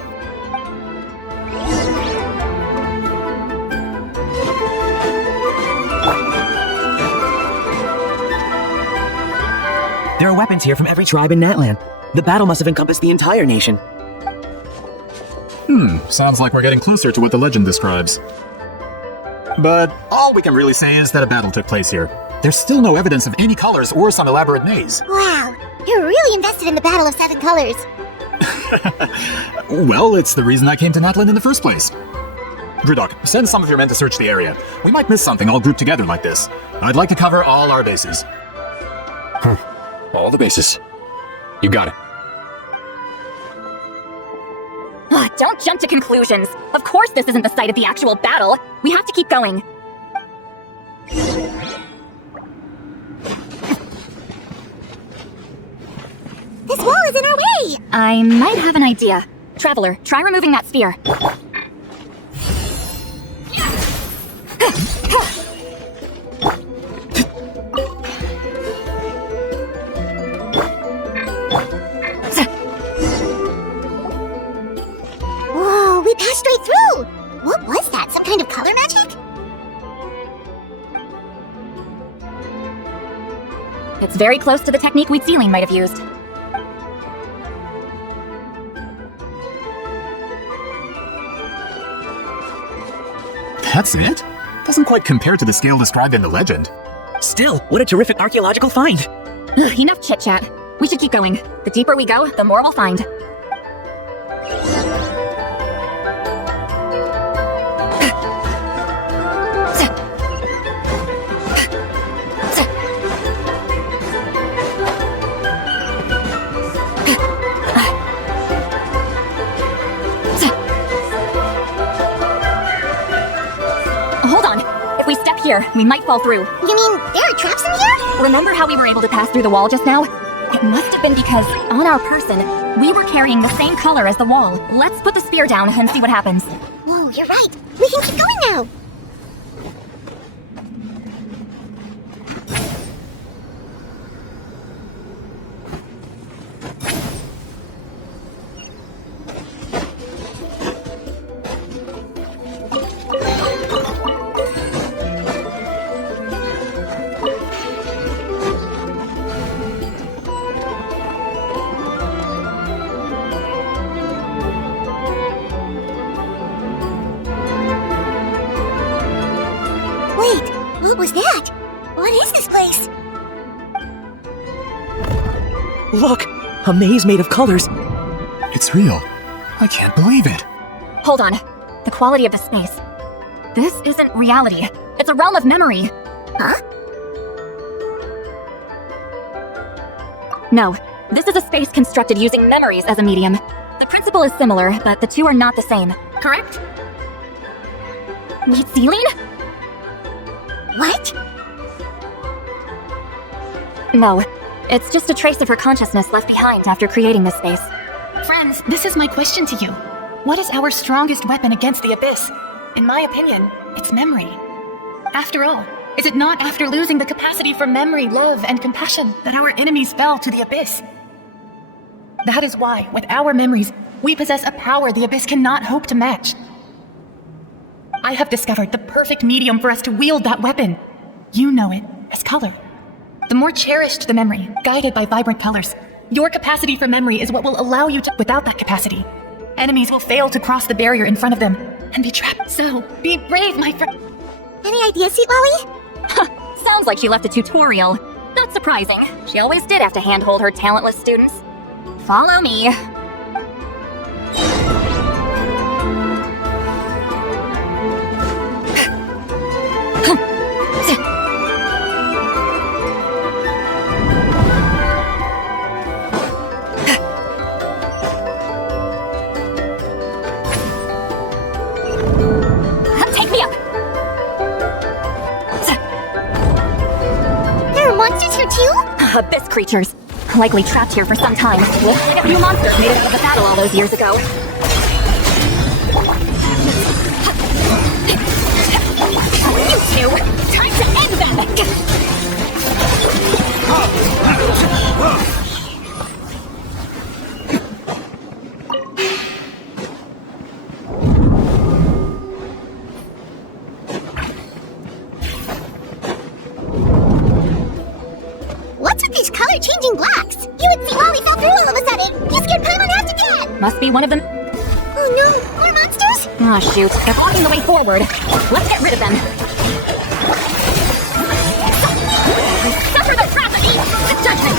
There are weapons here from every tribe in Natlan. The battle must have encompassed the entire nation. Sounds like we're getting closer to what the legend describes. But all we can really say is that a battle took place here. There's still no evidence of any colors or some elaborate maze. Wow, you're really invested in the Battle of Seven Colors. Well, it's the reason I came to Natlan in the first place. Gridok, send some of your men to search the area. We might miss something all grouped together like this. I'd like to cover all our bases. All the bases. You got it. Don't jump to conclusions. Of course this isn't the site of the actual battle. We have to keep going. This wall is in our way! I might have an idea. Traveler, try removing that spear. Whoa, we passed straight through! What was that? Some kind of color magic? It's very close to the technique Huitzilin might have used. That's it? Doesn't quite compare to the scale described in the legend. Still, what a terrific archaeological find! Enough chit-chat. We should keep going. The deeper we go, the more we'll find. Hold on. If we step here, we might fall through. You mean there are traps in here? Remember how we were able to pass through the wall just now? It must have been because, on our person, we were carrying the same color as the wall. Let's put the spear down and see what happens. Whoa, you're right. We can keep going now. Wait, what was that? What is this place? Look! A maze made of colors. It's real. I can't believe it. Hold on. The quality of the space. This isn't reality. It's a realm of memory. Huh? No, this is a space constructed using memories as a medium. The principle is similar, but the two are not the same. Correct? Huitzilin? What? No, it's just a trace of her consciousness left behind after creating this space. Friends, this is my question to you. What is our strongest weapon against the Abyss? In my opinion, it's memory. After all, is it not after losing the capacity for memory, love, and compassion that our enemies fell to the Abyss? That is why, with our memories, we possess a power the Abyss cannot hope to match. I have discovered the perfect medium for us to wield that weapon. You know it as color. The more cherished the memory, guided by vibrant colors, your capacity for memory is what will allow you to. Without that capacity, enemies will fail to cross the barrier in front of them and be trapped. So, be brave, my friend. Any ideas, Citlali? Sounds like she left a tutorial. Not surprising. She always did have to handhold her talentless students. Follow me. Take me up. There are monsters here too? Abyss creatures. Likely trapped here for some time. We'll find a few monsters made it to the battle all those years ago. You two! Time to end them! What's with these color-changing blocks? You and Citlali fell through all of a sudden. You scared Paimon half to death. Must be one of them. Oh no, more monsters? Oh shoot, they're blocking the way forward. Let's get rid of them. Suffer the wrath of the judgment!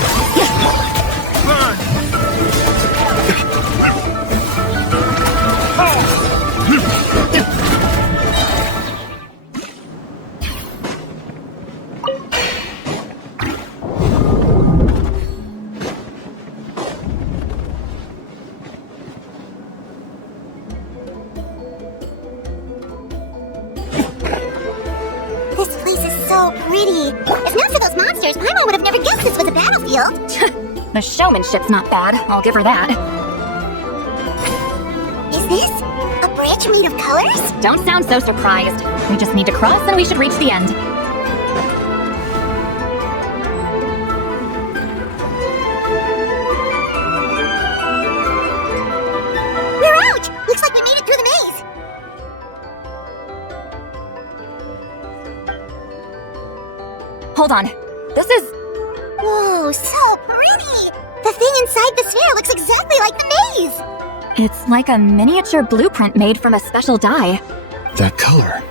This place is so pretty. If not for those monsters, Paimon would have never guessed this was a battlefield. The showmanship's not bad, I'll give her that. Is this a bridge made of colors? Don't sound so surprised. We just need to cross and we should reach the end. We're out! Looks like we made it through the maze. Hold on. This is... Whoa, thing inside the sphere looks exactly like the maze! It's like a miniature blueprint made from a special dye. That color.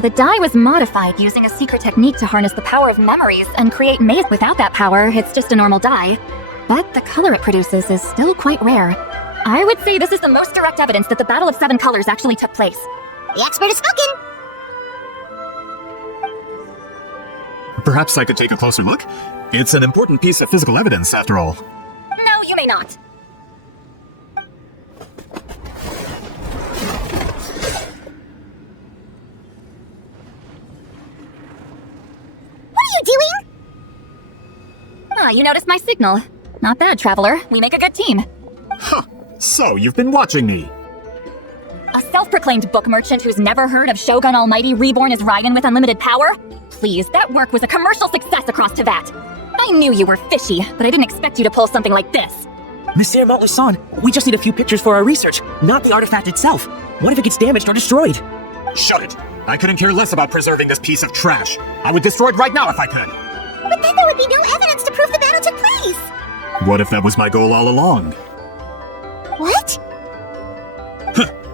The dye was modified using a secret technique to harness the power of memories and create maze. Without that power, it's just a normal dye. But the color it produces is still quite rare. I would say this is the most direct evidence that the Battle of Seven Colors actually took place. The expert has spoken! Perhaps I could take a closer look? It's an important piece of physical evidence, after all. No, you may not. What are you doing? Ah, you noticed my signal. Not bad, Traveler. We make a good team. Huh. So, you've been watching me. A self-proclaimed book merchant who's never heard of Shogun Almighty reborn as Ryan with unlimited power? Please, that work was a commercial success across Teyvat. I knew you were fishy, but I didn't expect you to pull something like this. Monsieur Montluson, we just need a few pictures for our research, not the artifact itself. What if it gets damaged or destroyed? Shut it! I couldn't care less about preserving this piece of trash. I would destroy it right now if I could. But then there would be no evidence to prove the battle took place! What if that was my goal all along? What?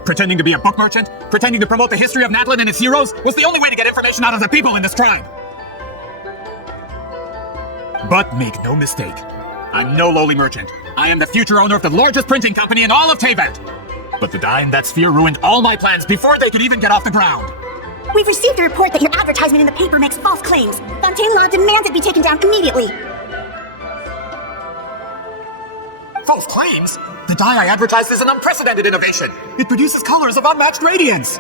Pretending to be a book merchant, pretending to promote the history of Natlan and its heroes, was the only way to get information out of the people in this tribe. But make no mistake, I'm no lowly merchant. I am the future owner of the largest printing company in all of Teyvat. But the dye in that sphere ruined all my plans before they could even get off the ground. We've received a report that your advertisement in the paper makes false claims. Fontaine Law demands it be taken down immediately. False claims? The dye I advertised is an unprecedented innovation. It produces colors of unmatched radiance.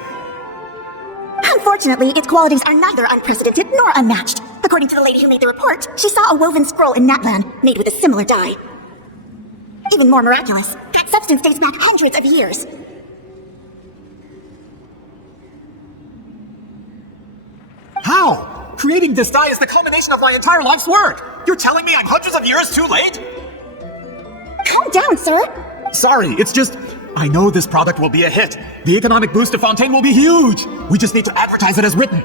Unfortunately, its qualities are neither unprecedented nor unmatched. According to the lady who made the report, she saw a woven scroll in Natlan made with a similar dye. Even more miraculous, that substance dates back hundreds of years. How? Creating this dye is the culmination of my entire life's work. You're telling me I'm hundreds of years too late? Calm down, sir. Sorry, it's just... I know this product will be a hit. The economic boost to Fontaine will be huge. We just need to advertise it as written.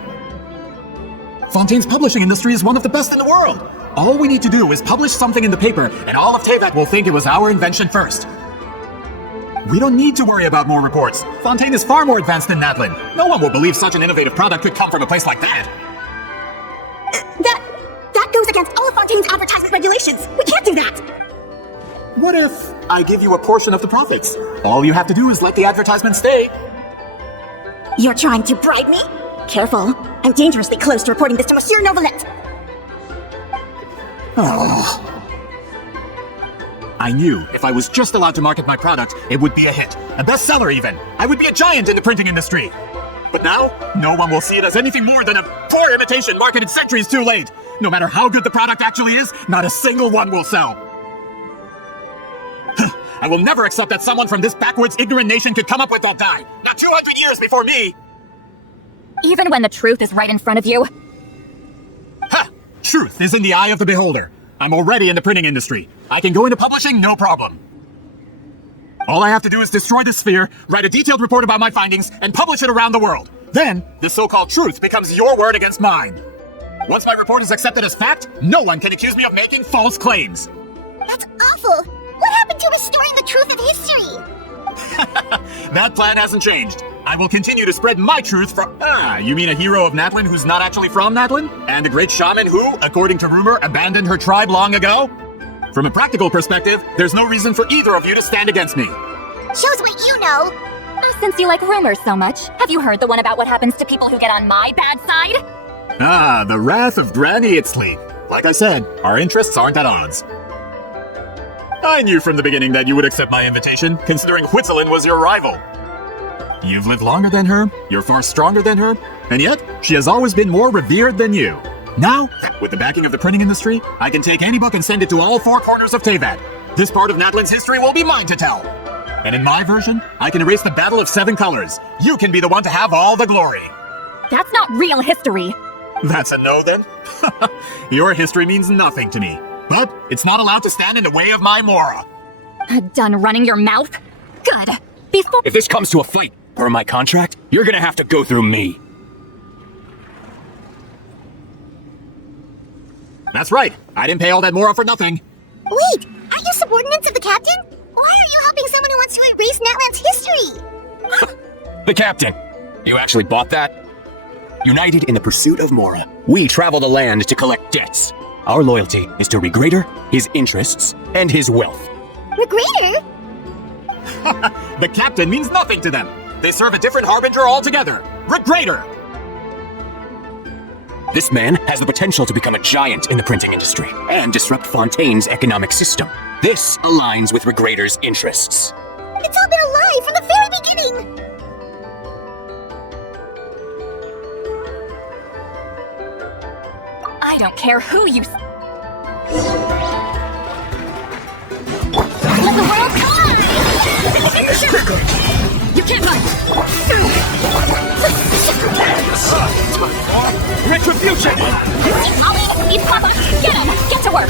Fontaine's publishing industry is one of the best in the world. All we need to do is publish something in the paper, and all of Teyvat will think it was our invention first. We don't need to worry about more reports. Fontaine is far more advanced than Natlan. No one will believe such an innovative product could come from a place like that. That goes against all of Fontaine's advertisement regulations. We can't do that. What if I give you a portion of the profits? All you have to do is let the advertisement stay. You're trying to bribe me? Careful. I'm dangerously close to reporting this to Monsieur Novelette. Oh. I knew if I was just allowed to market my product, it would be a hit. A bestseller even. I would be a giant in the printing industry. But now, no one will see it as anything more than a poor imitation marketed centuries too late. No matter how good the product actually is, not a single one will sell. I will never accept that someone from this backwoods, ignorant nation could come up with that dye. Not 200 years before me! Even when the truth is right in front of you. Ha! Truth is in the eye of the beholder. I'm already in the printing industry. I can go into publishing, no problem. All I have to do is destroy the sphere, write a detailed report about my findings, and publish it around the world. Then, the so-called truth becomes your word against mine. Once my report is accepted as fact, no one can accuse me of making false claims. That's awful! What happened to restoring the truth of history? That plan hasn't changed. I will continue to spread my truth from... you mean a hero of Natlan who's not actually from Natlan? And a great shaman who, according to rumor, abandoned her tribe long ago? From a practical perspective, there's no reason for either of you to stand against me. Shows what you know. Since you like rumors so much, have you heard the one about what happens to people who get on my bad side? The wrath of Granny Huitzilin. Like I said, our interests aren't at odds. I knew from the beginning that you would accept my invitation, considering Huitzilin was your rival. You've lived longer than her, you're far stronger than her, and yet, she has always been more revered than you. Now, with the backing of the printing industry, I can take any book and send it to all four corners of Teyvat. This part of Natlan's history will be mine to tell. And in my version, I can erase the Battle of Seven Colors. You can be the one to have all the glory. That's not real history. That's a no, then? Your history means nothing to me. But it's not allowed to stand in the way of my Mora. Done running your mouth? Good. Before— If this comes to a fight, or my contract, you're gonna have to go through me. That's right. I didn't pay all that Mora for nothing. Wait, are you subordinates of the captain? Why are you helping someone who wants to erase Natlan's history? The captain! You actually bought that? United in the pursuit of Mora, we travel the land to collect debts. Our loyalty is to Regrader, his interests, and his wealth. Regrader? The captain means nothing to them. They serve a different harbinger altogether. Regrader! This man has the potential to become a giant in the printing industry and disrupt Fontaine's economic system. This aligns with Regrader's interests. It's all been a lie from the very beginning! I don't care who you... Let the world collide! You can't run! Retribution! Ollie, these Papa! Get him! Get to work!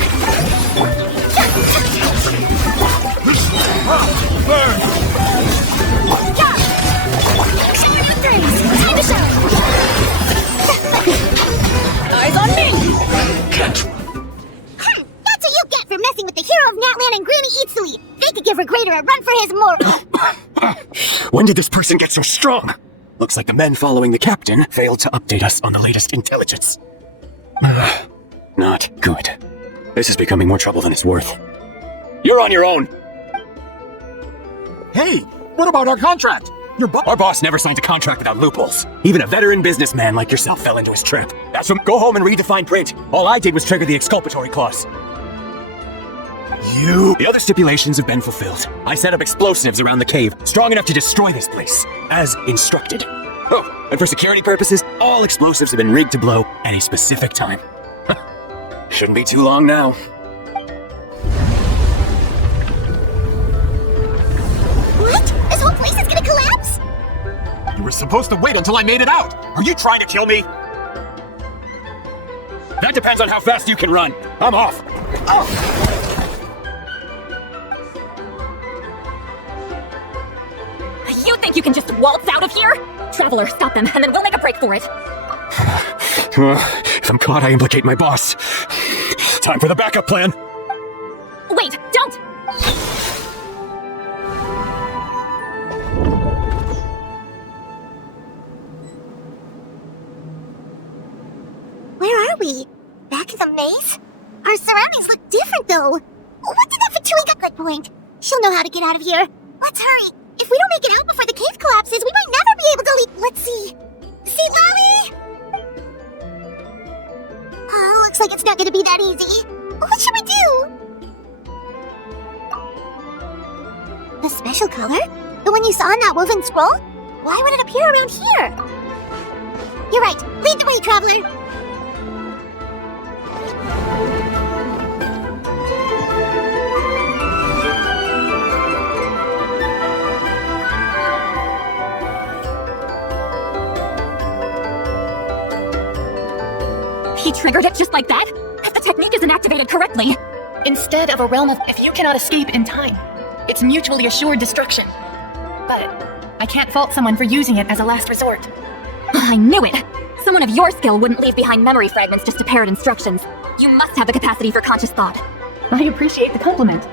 Burn! Show your victories! Time to show! Eyes on me! That's what you get for messing with the hero of Natlan and Granny Huitzilin. They could give Regrader a run for his more. When did this person get so strong? Looks like the men following the captain failed to update us on the latest intelligence. Not good. This is becoming more trouble than it's worth. You're on your own! Hey, what about our contract? Our boss never signed a contract without loopholes. Even a veteran businessman like yourself fell into his trap. That's from go home and read the fine print. All I did was trigger the exculpatory clause. The other stipulations have been fulfilled. I set up explosives around the cave, strong enough to destroy this place, as instructed. Oh, and for security purposes, all explosives have been rigged to blow at a specific time. Shouldn't be too long now. What? This whole place is gonna collapse? You were supposed to wait until I made it out. Are you trying to kill me? That depends on how fast you can run. I'm off. Oh. You think you can just waltz out of here? Traveler, stop them, and then we'll make a break for it. If I'm caught, I implicate my boss. Time for the backup plan. Wait, don't! Where are we? Back in the maze? Our surroundings look different, though. What did that Fatui look like point? She'll know how to get out of here. Let's hurry. If we don't make it out before the cave collapses, we might never be able to leave. Let's see. Citlali! Looks like it's not gonna be that easy. What should we do? The special color? The one you saw in that woven scroll? Why would it appear around here? You're right. Lead the way, traveler. He triggered it just like that? If the technique isn't activated correctly. Instead of a realm of if you cannot escape in time, it's mutually assured destruction. But I can't fault someone for using it as a last resort. I knew it! Someone of your skill wouldn't leave behind memory fragments just to parrot instructions. You must have the capacity for conscious thought. I appreciate the compliment.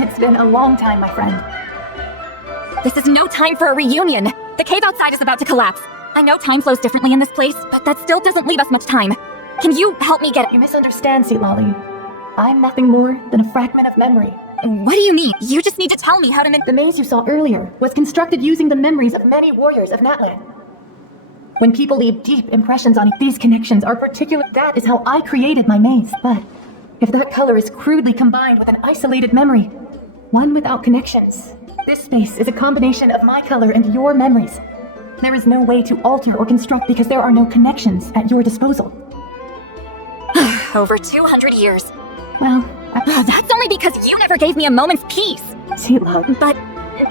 It's been a long time, my friend. This is no time for a reunion. The cave outside is about to collapse. I know time flows differently in this place, but that still doesn't leave us much time. Can you help me get... You misunderstand, Citlali. I'm nothing more than a fragment of memory. What do you mean? You just need to tell me how to... The maze you saw earlier was constructed using the memories of many warriors of Natlan. When people leave deep impressions on it, these connections are particular. That is how I created my maze. But if that color is crudely combined with an isolated memory, one without connections, this space is a combination of my color and your memories. There is no way to alter or construct because there are no connections at your disposal. Over 200 years. Well, that's only because you never gave me a moment's peace. Citlali. But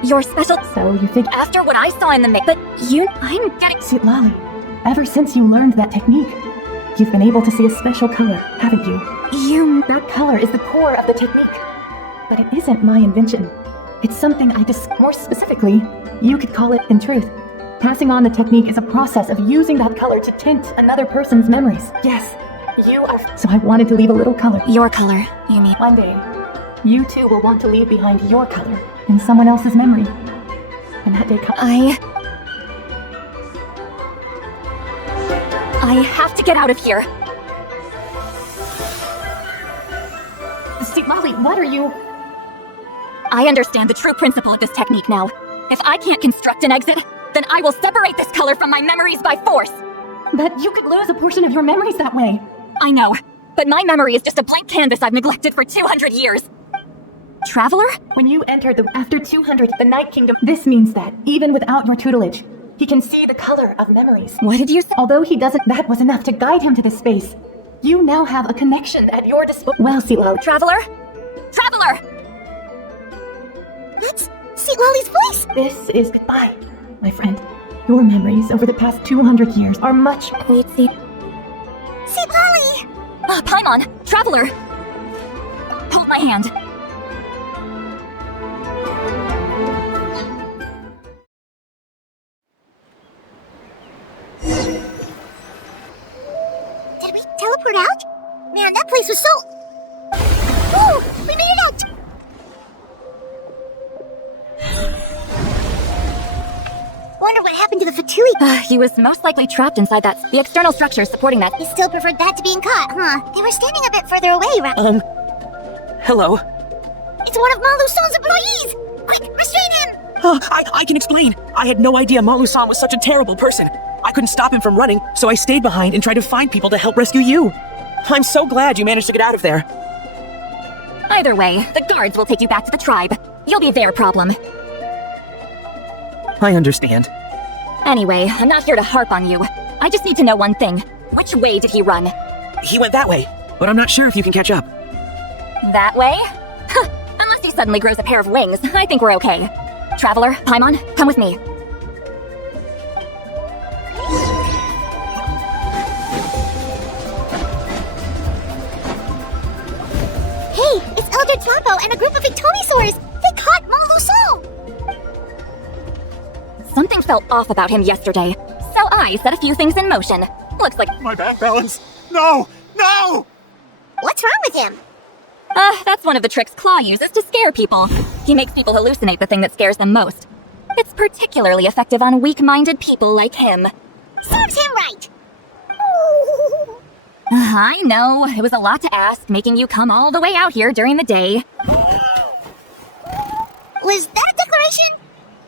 you're special. So you think... After what I saw in the maze, but I'm getting... Citlali, ever since you learned that technique, you've been able to see a special color, haven't you? That color is the core of the technique. But it isn't my invention. It's something more specifically, you could call it in truth. Passing on the technique is a process of using that color to tint another person's memories. Yes, you are... So I wanted to leave a little color. Your color, you mean? One day, you too will want to leave behind your color in someone else's memory. When that day comes... I have to get out of here. Citlali, what are you... I understand the true principle of this technique now. If I can't construct an exit, then I will separate this color from my memories by force. But you could lose a portion of your memories that way. I know, but my memory is just a blank canvas I've neglected for 200 years. Traveler? When you enter after 200, the Night Kingdom, this means that, even without your tutelage, he can see the color of memories. What did you say? Although he doesn't, that was enough to guide him to this space. You now have a connection at your disposal. Well, Citlali. Traveler? Traveler! That's Citlali's voice! This is goodbye, my friend. Your memories over the past 200 years are much... Wait, see... Citlali! Paimon! Traveler! Hold my hand. Did we teleport out? Man, that place was so... Woo! We made it out! Wonder what happened to the Fatui. He was most likely trapped inside the external structures supporting that. He still preferred that to being caught, huh? They were standing a bit further away, right? Hello? It's one of Montluson's employees! Quick, restrain him! I can explain. I had no idea Montluson was such a terrible person. I couldn't stop him from running, so I stayed behind and tried to find people to help rescue you. I'm so glad you managed to get out of there. Either way, the guards will take you back to the tribe. You'll be their problem. I understand. Anyway, I'm not here to harp on you. I just need to know one thing. Which way did he run? He went that way, but I'm not sure if you can catch up. That way? Huh, unless he suddenly grows a pair of wings, I think we're okay. Traveler, Paimon, come with me. Hey, it's Elder Tlapo and a group of Victomisaurs! They caught Montluson! Something felt off about him yesterday, so I set a few things in motion. Looks like... My back balance! No! No! What's wrong with him? That's one of the tricks Claw uses to scare people. He makes people hallucinate the thing that scares them most. It's particularly effective on weak-minded people like him. Serves him right! I know, it was a lot to ask, making you come all the way out here during the day. Was that a declaration?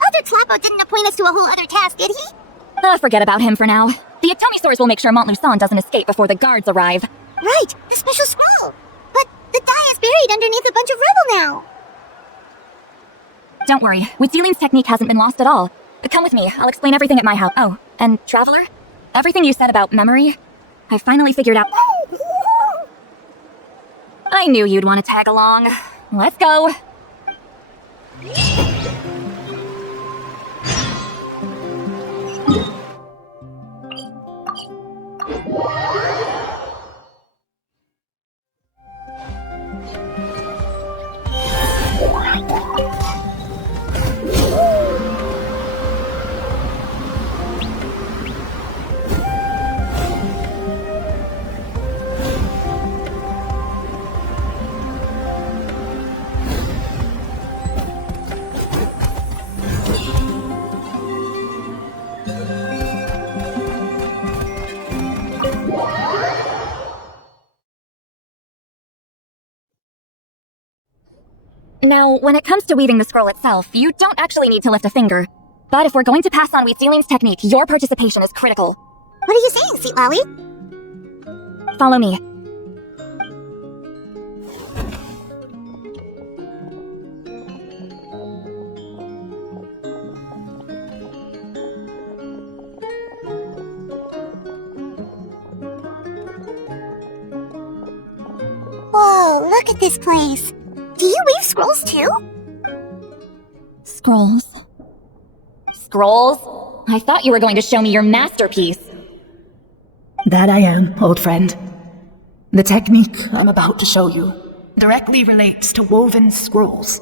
Elder Tlapo didn't appoint us to a whole other task, did he? Forget about him for now. The Ectomisaurs will make sure Montluson doesn't escape before the guards arrive. Right, the special scroll! But the die is buried underneath a bunch of rubble now! Don't worry, Huitzilin's technique hasn't been lost at all. Come with me, I'll explain everything at my house. Oh, and Traveler? Everything you said about memory, I finally figured out... I knew you'd want to tag along. Let's go! Now, when it comes to weaving the scroll itself, you don't actually need to lift a finger. But if we're going to pass on Huitzilin's technique, your participation is critical. What are you saying, Citlali? Follow me. Whoa, look at this place. Do you weave scrolls too? Scrolls? Scrolls? I thought you were going to show me your masterpiece. That I am, old friend. The technique I'm about to show you directly relates to woven scrolls.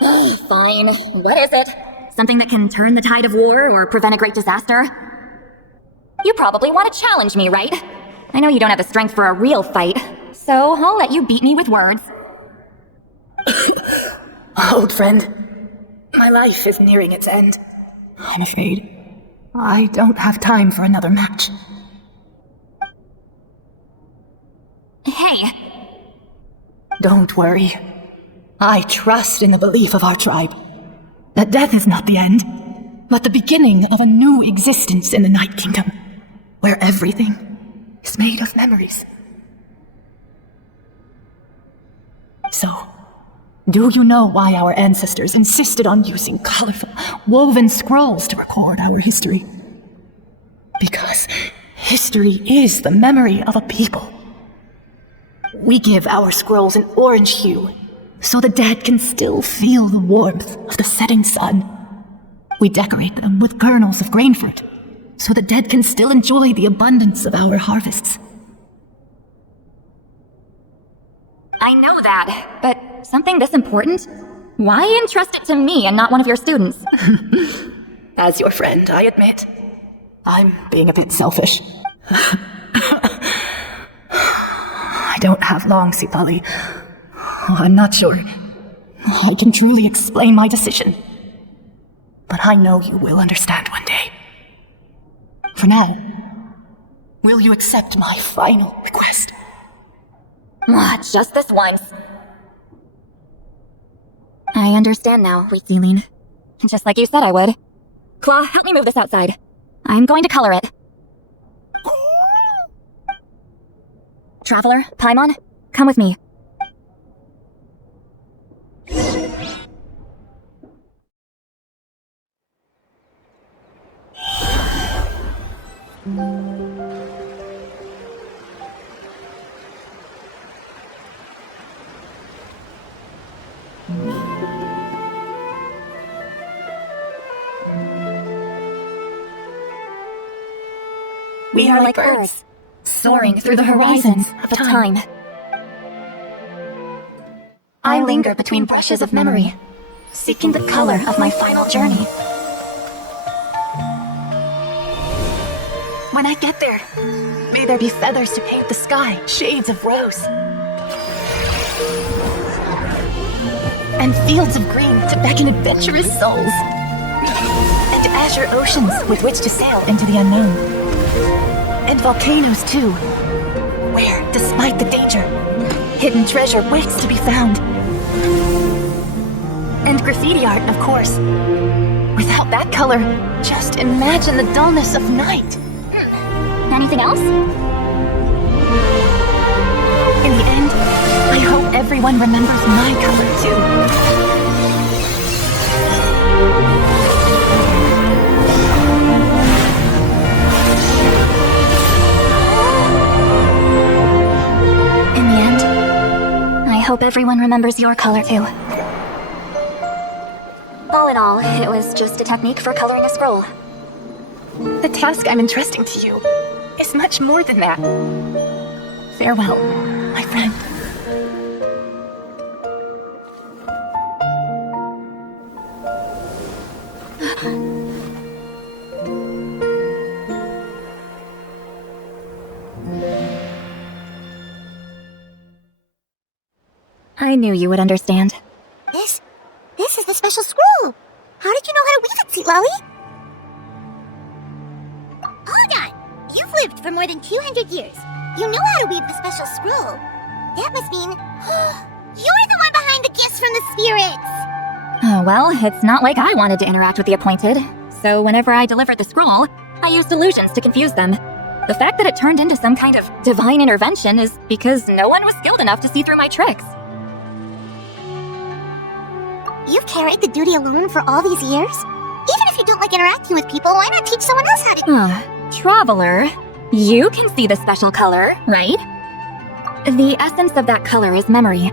Fine. What is it? Something that can turn the tide of war or prevent a great disaster? You probably want to challenge me, right? I know you don't have the strength for a real fight, so I'll let you beat me with words. Old friend, my life is nearing its end. I'm afraid I don't have time for another match. Hey. Don't worry. I trust in the belief of our tribe that death is not the end, but the beginning of a new existence in the Night Kingdom, where everything is made of memories. So, do you know why our ancestors insisted on using colorful, woven scrolls to record our history? Because history is the memory of a people. We give our scrolls an orange hue, so the dead can still feel the warmth of the setting sun. We decorate them with kernels of grain fruit, so the dead can still enjoy the abundance of our harvests. I know that, but something this important? Why entrust it to me and not one of your students? As your friend, I admit, I'm being a bit selfish. I don't have long, Citlali. I'm not sure I can truly explain my decision, but I know you will understand one day. For now, will you accept my final request? Just this once. I understand now, Huitzilin. Just like you said I would. Claw, help me move this outside. I'm going to color it. Traveler, Paimon, come with me. We are like birds, soaring through the horizons of time. I linger between brushes of memory, seeking the color of my final journey. When I get there, may there be feathers to paint the sky, shades of rose, and fields of green to beckon adventurous souls, and azure oceans with which to sail into the unknown. And volcanoes, too, where, despite the danger, hidden treasure waits to be found. And graffiti art, of course. Without that color, just imagine the dullness of night. Anything else? In the end, I hope everyone remembers my color, too. I hope everyone remembers your color too. All in all, it was just a technique for coloring a scroll. The task I'm entrusting to you is much more than that. Farewell, my friend. I knew you would understand. This is the special scroll. How did you know how to weave it, Citlali? Hold on. You've lived for more than 200 years. You know how to weave the special scroll. That must mean you're the one behind the gifts from the spirits. Oh, well, it's not like I wanted to interact with the appointed. So whenever I delivered the scroll, I used illusions to confuse them. The fact that it turned into some kind of divine intervention is because no one was skilled enough to see through my tricks. You've carried the duty alone for all these years? Even if you don't like interacting with people, why not teach someone else how to— Traveler, you can see the special color, right? The essence of that color is memory.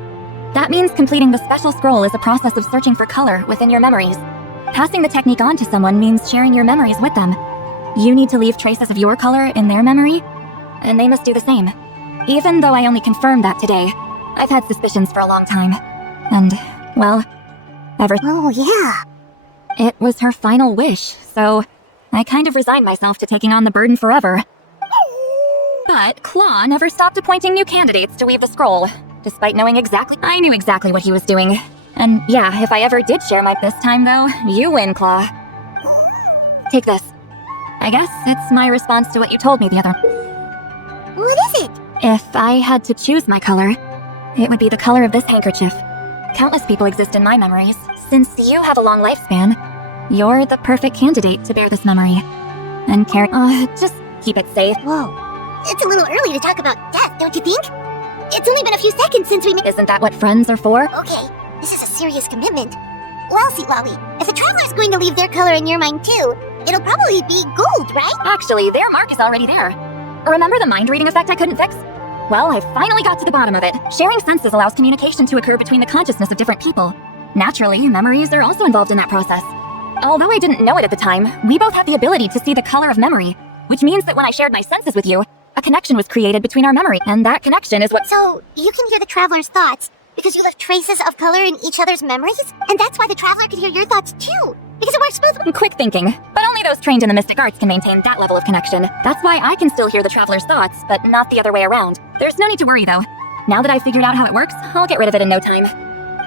That means completing the special scroll is a process of searching for color within your memories. Passing the technique on to someone means sharing your memories with them. You need to leave traces of your color in their memory, and they must do the same. Even though I only confirmed that today, I've had suspicions for a long time. And, well, Oh, yeah. It was her final wish, so I kind of resigned myself to taking on the burden forever. But Claw never stopped appointing new candidates to weave the scroll. despite knowing I knew exactly what he was doing. And yeah, if I ever did share this time though, you win, Claw. Take this. I guess it's my response to what you told me the other. What is it? If I had to choose my color, it would be the color of this handkerchief. Countless people exist in my memories. Since you have a long lifespan, you're the perfect candidate to bear this memory. And just keep it safe. Whoa. It's a little early to talk about death, don't you think? It's only been a few seconds since we Isn't that what friends are for? Okay, this is a serious commitment. Well, Citlali, if the traveler's going to leave their color in your mind too, it'll probably be gold, right? Actually, their mark is already there. Remember the mind reading effect I couldn't fix? Well, I finally got to the bottom of it. Sharing senses allows communication to occur between the consciousness of different people. Naturally, memories are also involved in that process. Although I didn't know it at the time, we both have the ability to see the color of memory, which means that when I shared my senses with you, a connection was created between our memory, and that connection is what— So, you can hear the traveler's thoughts because you left traces of color in each other's memories? And that's why the traveler could hear your thoughts too, because it works both— Quick thinking, but only those trained in the mystic arts can maintain that level of connection. That's why I can still hear the traveler's thoughts, but not the other way around. There's no need to worry though. Now that I've figured out how it works, I'll get rid of it in no time.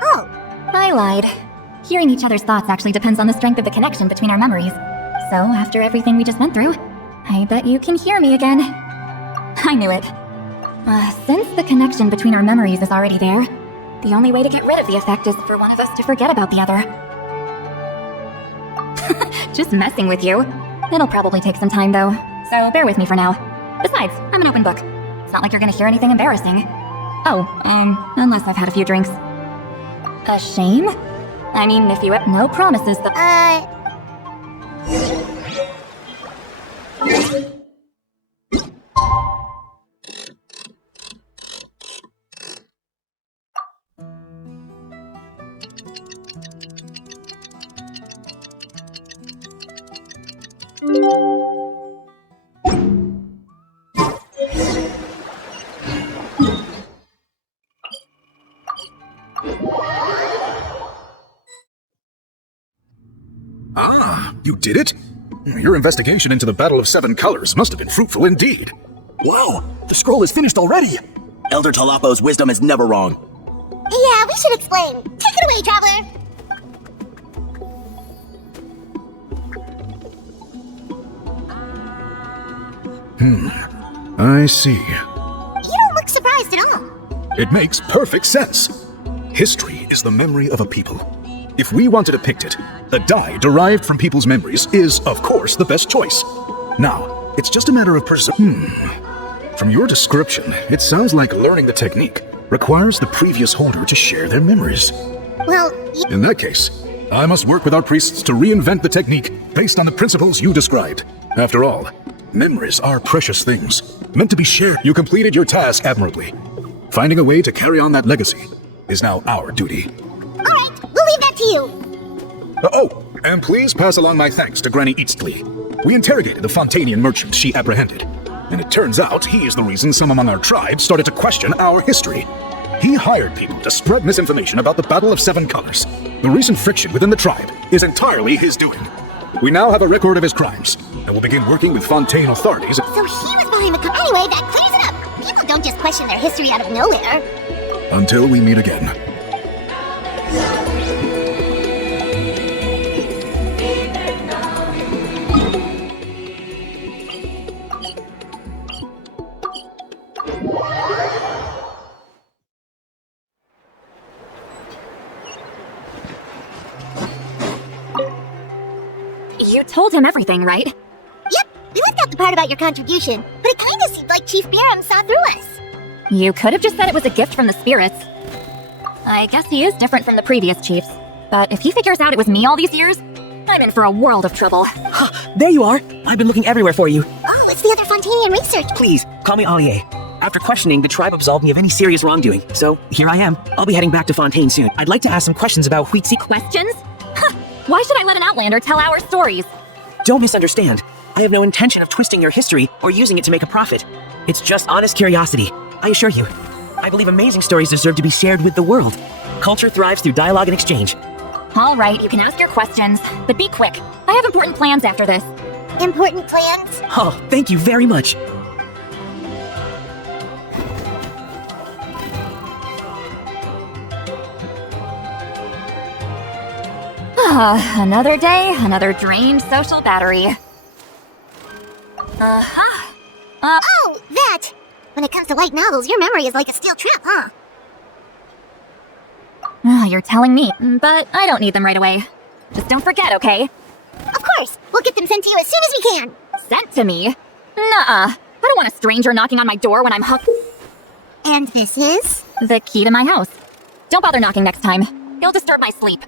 Oh. I lied. Hearing each other's thoughts actually depends on the strength of the connection between our memories. So after everything we just went through, I bet you can hear me again. I knew it. Since the connection between our memories is already there, the only way to get rid of the effect is for one of us to forget about the other. Just messing with you. It'll probably take some time though, so bear with me for now. Besides, I'm an open book. It's not like you're gonna hear anything embarrassing. Oh, unless I've had a few drinks. A shame? I mean, if you have no promises that— Ah, you did it? Your investigation into the Battle of Seven Colors must have been fruitful indeed. Wow, the scroll is finished already. Elder Talapo's wisdom is never wrong. Yeah, we should explain. Take it away, traveler. I see. You don't look surprised at all. It makes perfect sense. History is the memory of a people. If we want to depict it, the die derived from people's memories is, of course, the best choice. Now, it's just a matter of From your description, it sounds like learning the technique requires the previous holder to share their memories. Well, In that case, I must work with our priests to reinvent the technique based on the principles you described. After all, memories are precious things, meant to be shared. You completed your task admirably. Finding a way to carry on that legacy is now our duty. all right, we'll leave that to you. Oh, and please pass along my thanks to Granny Huitzilin. We interrogated the Fontanian merchant she apprehended, and it turns out he is the reason some among our tribe started to question our history. He hired people to spread misinformation about the Battle of Seven Colors. The recent friction within the tribe is entirely his doing. We now have a record of his crimes, and will begin working with Fontaine authorities. So he was behind the Anyway, that clears it up. People don't just question their history out of nowhere. Until we meet again. You told him everything, right? Yep, we left out the part about your contribution, but it kinda seemed like Chief Barum saw through us. You could have just said it was a gift from the spirits. I guess he is different from the previous chiefs. But if he figures out it was me all these years, I'm in for a world of trouble. There you are! I've been looking everywhere for you. Oh, it's the other Fontanian research. Please, call me Allier. After questioning, the tribe absolved me of any serious wrongdoing. So, here I am. I'll be heading back to Fontaine soon. I'd like to ask some questions about Huitzilin. Questions? Why should I let an Outlander tell our stories? Don't misunderstand. I have no intention of twisting your history or using it to make a profit. It's just honest curiosity, I assure you. I believe amazing stories deserve to be shared with the world. Culture thrives through dialogue and exchange. All right, you can ask your questions, but be quick. I have important plans after this. Important plans? Oh, thank you very much. Another day, another drained social battery. Oh, that! When it comes to light novels, your memory is like a steel trap, huh? You're telling me, but I don't need them right away. Just don't forget, okay? Of course! We'll get them sent to you as soon as we can! Sent to me? Nuh-uh. I don't want a stranger knocking on my door when I'm hooked. And this is? The key to my house. Don't bother knocking next time. It'll disturb my sleep.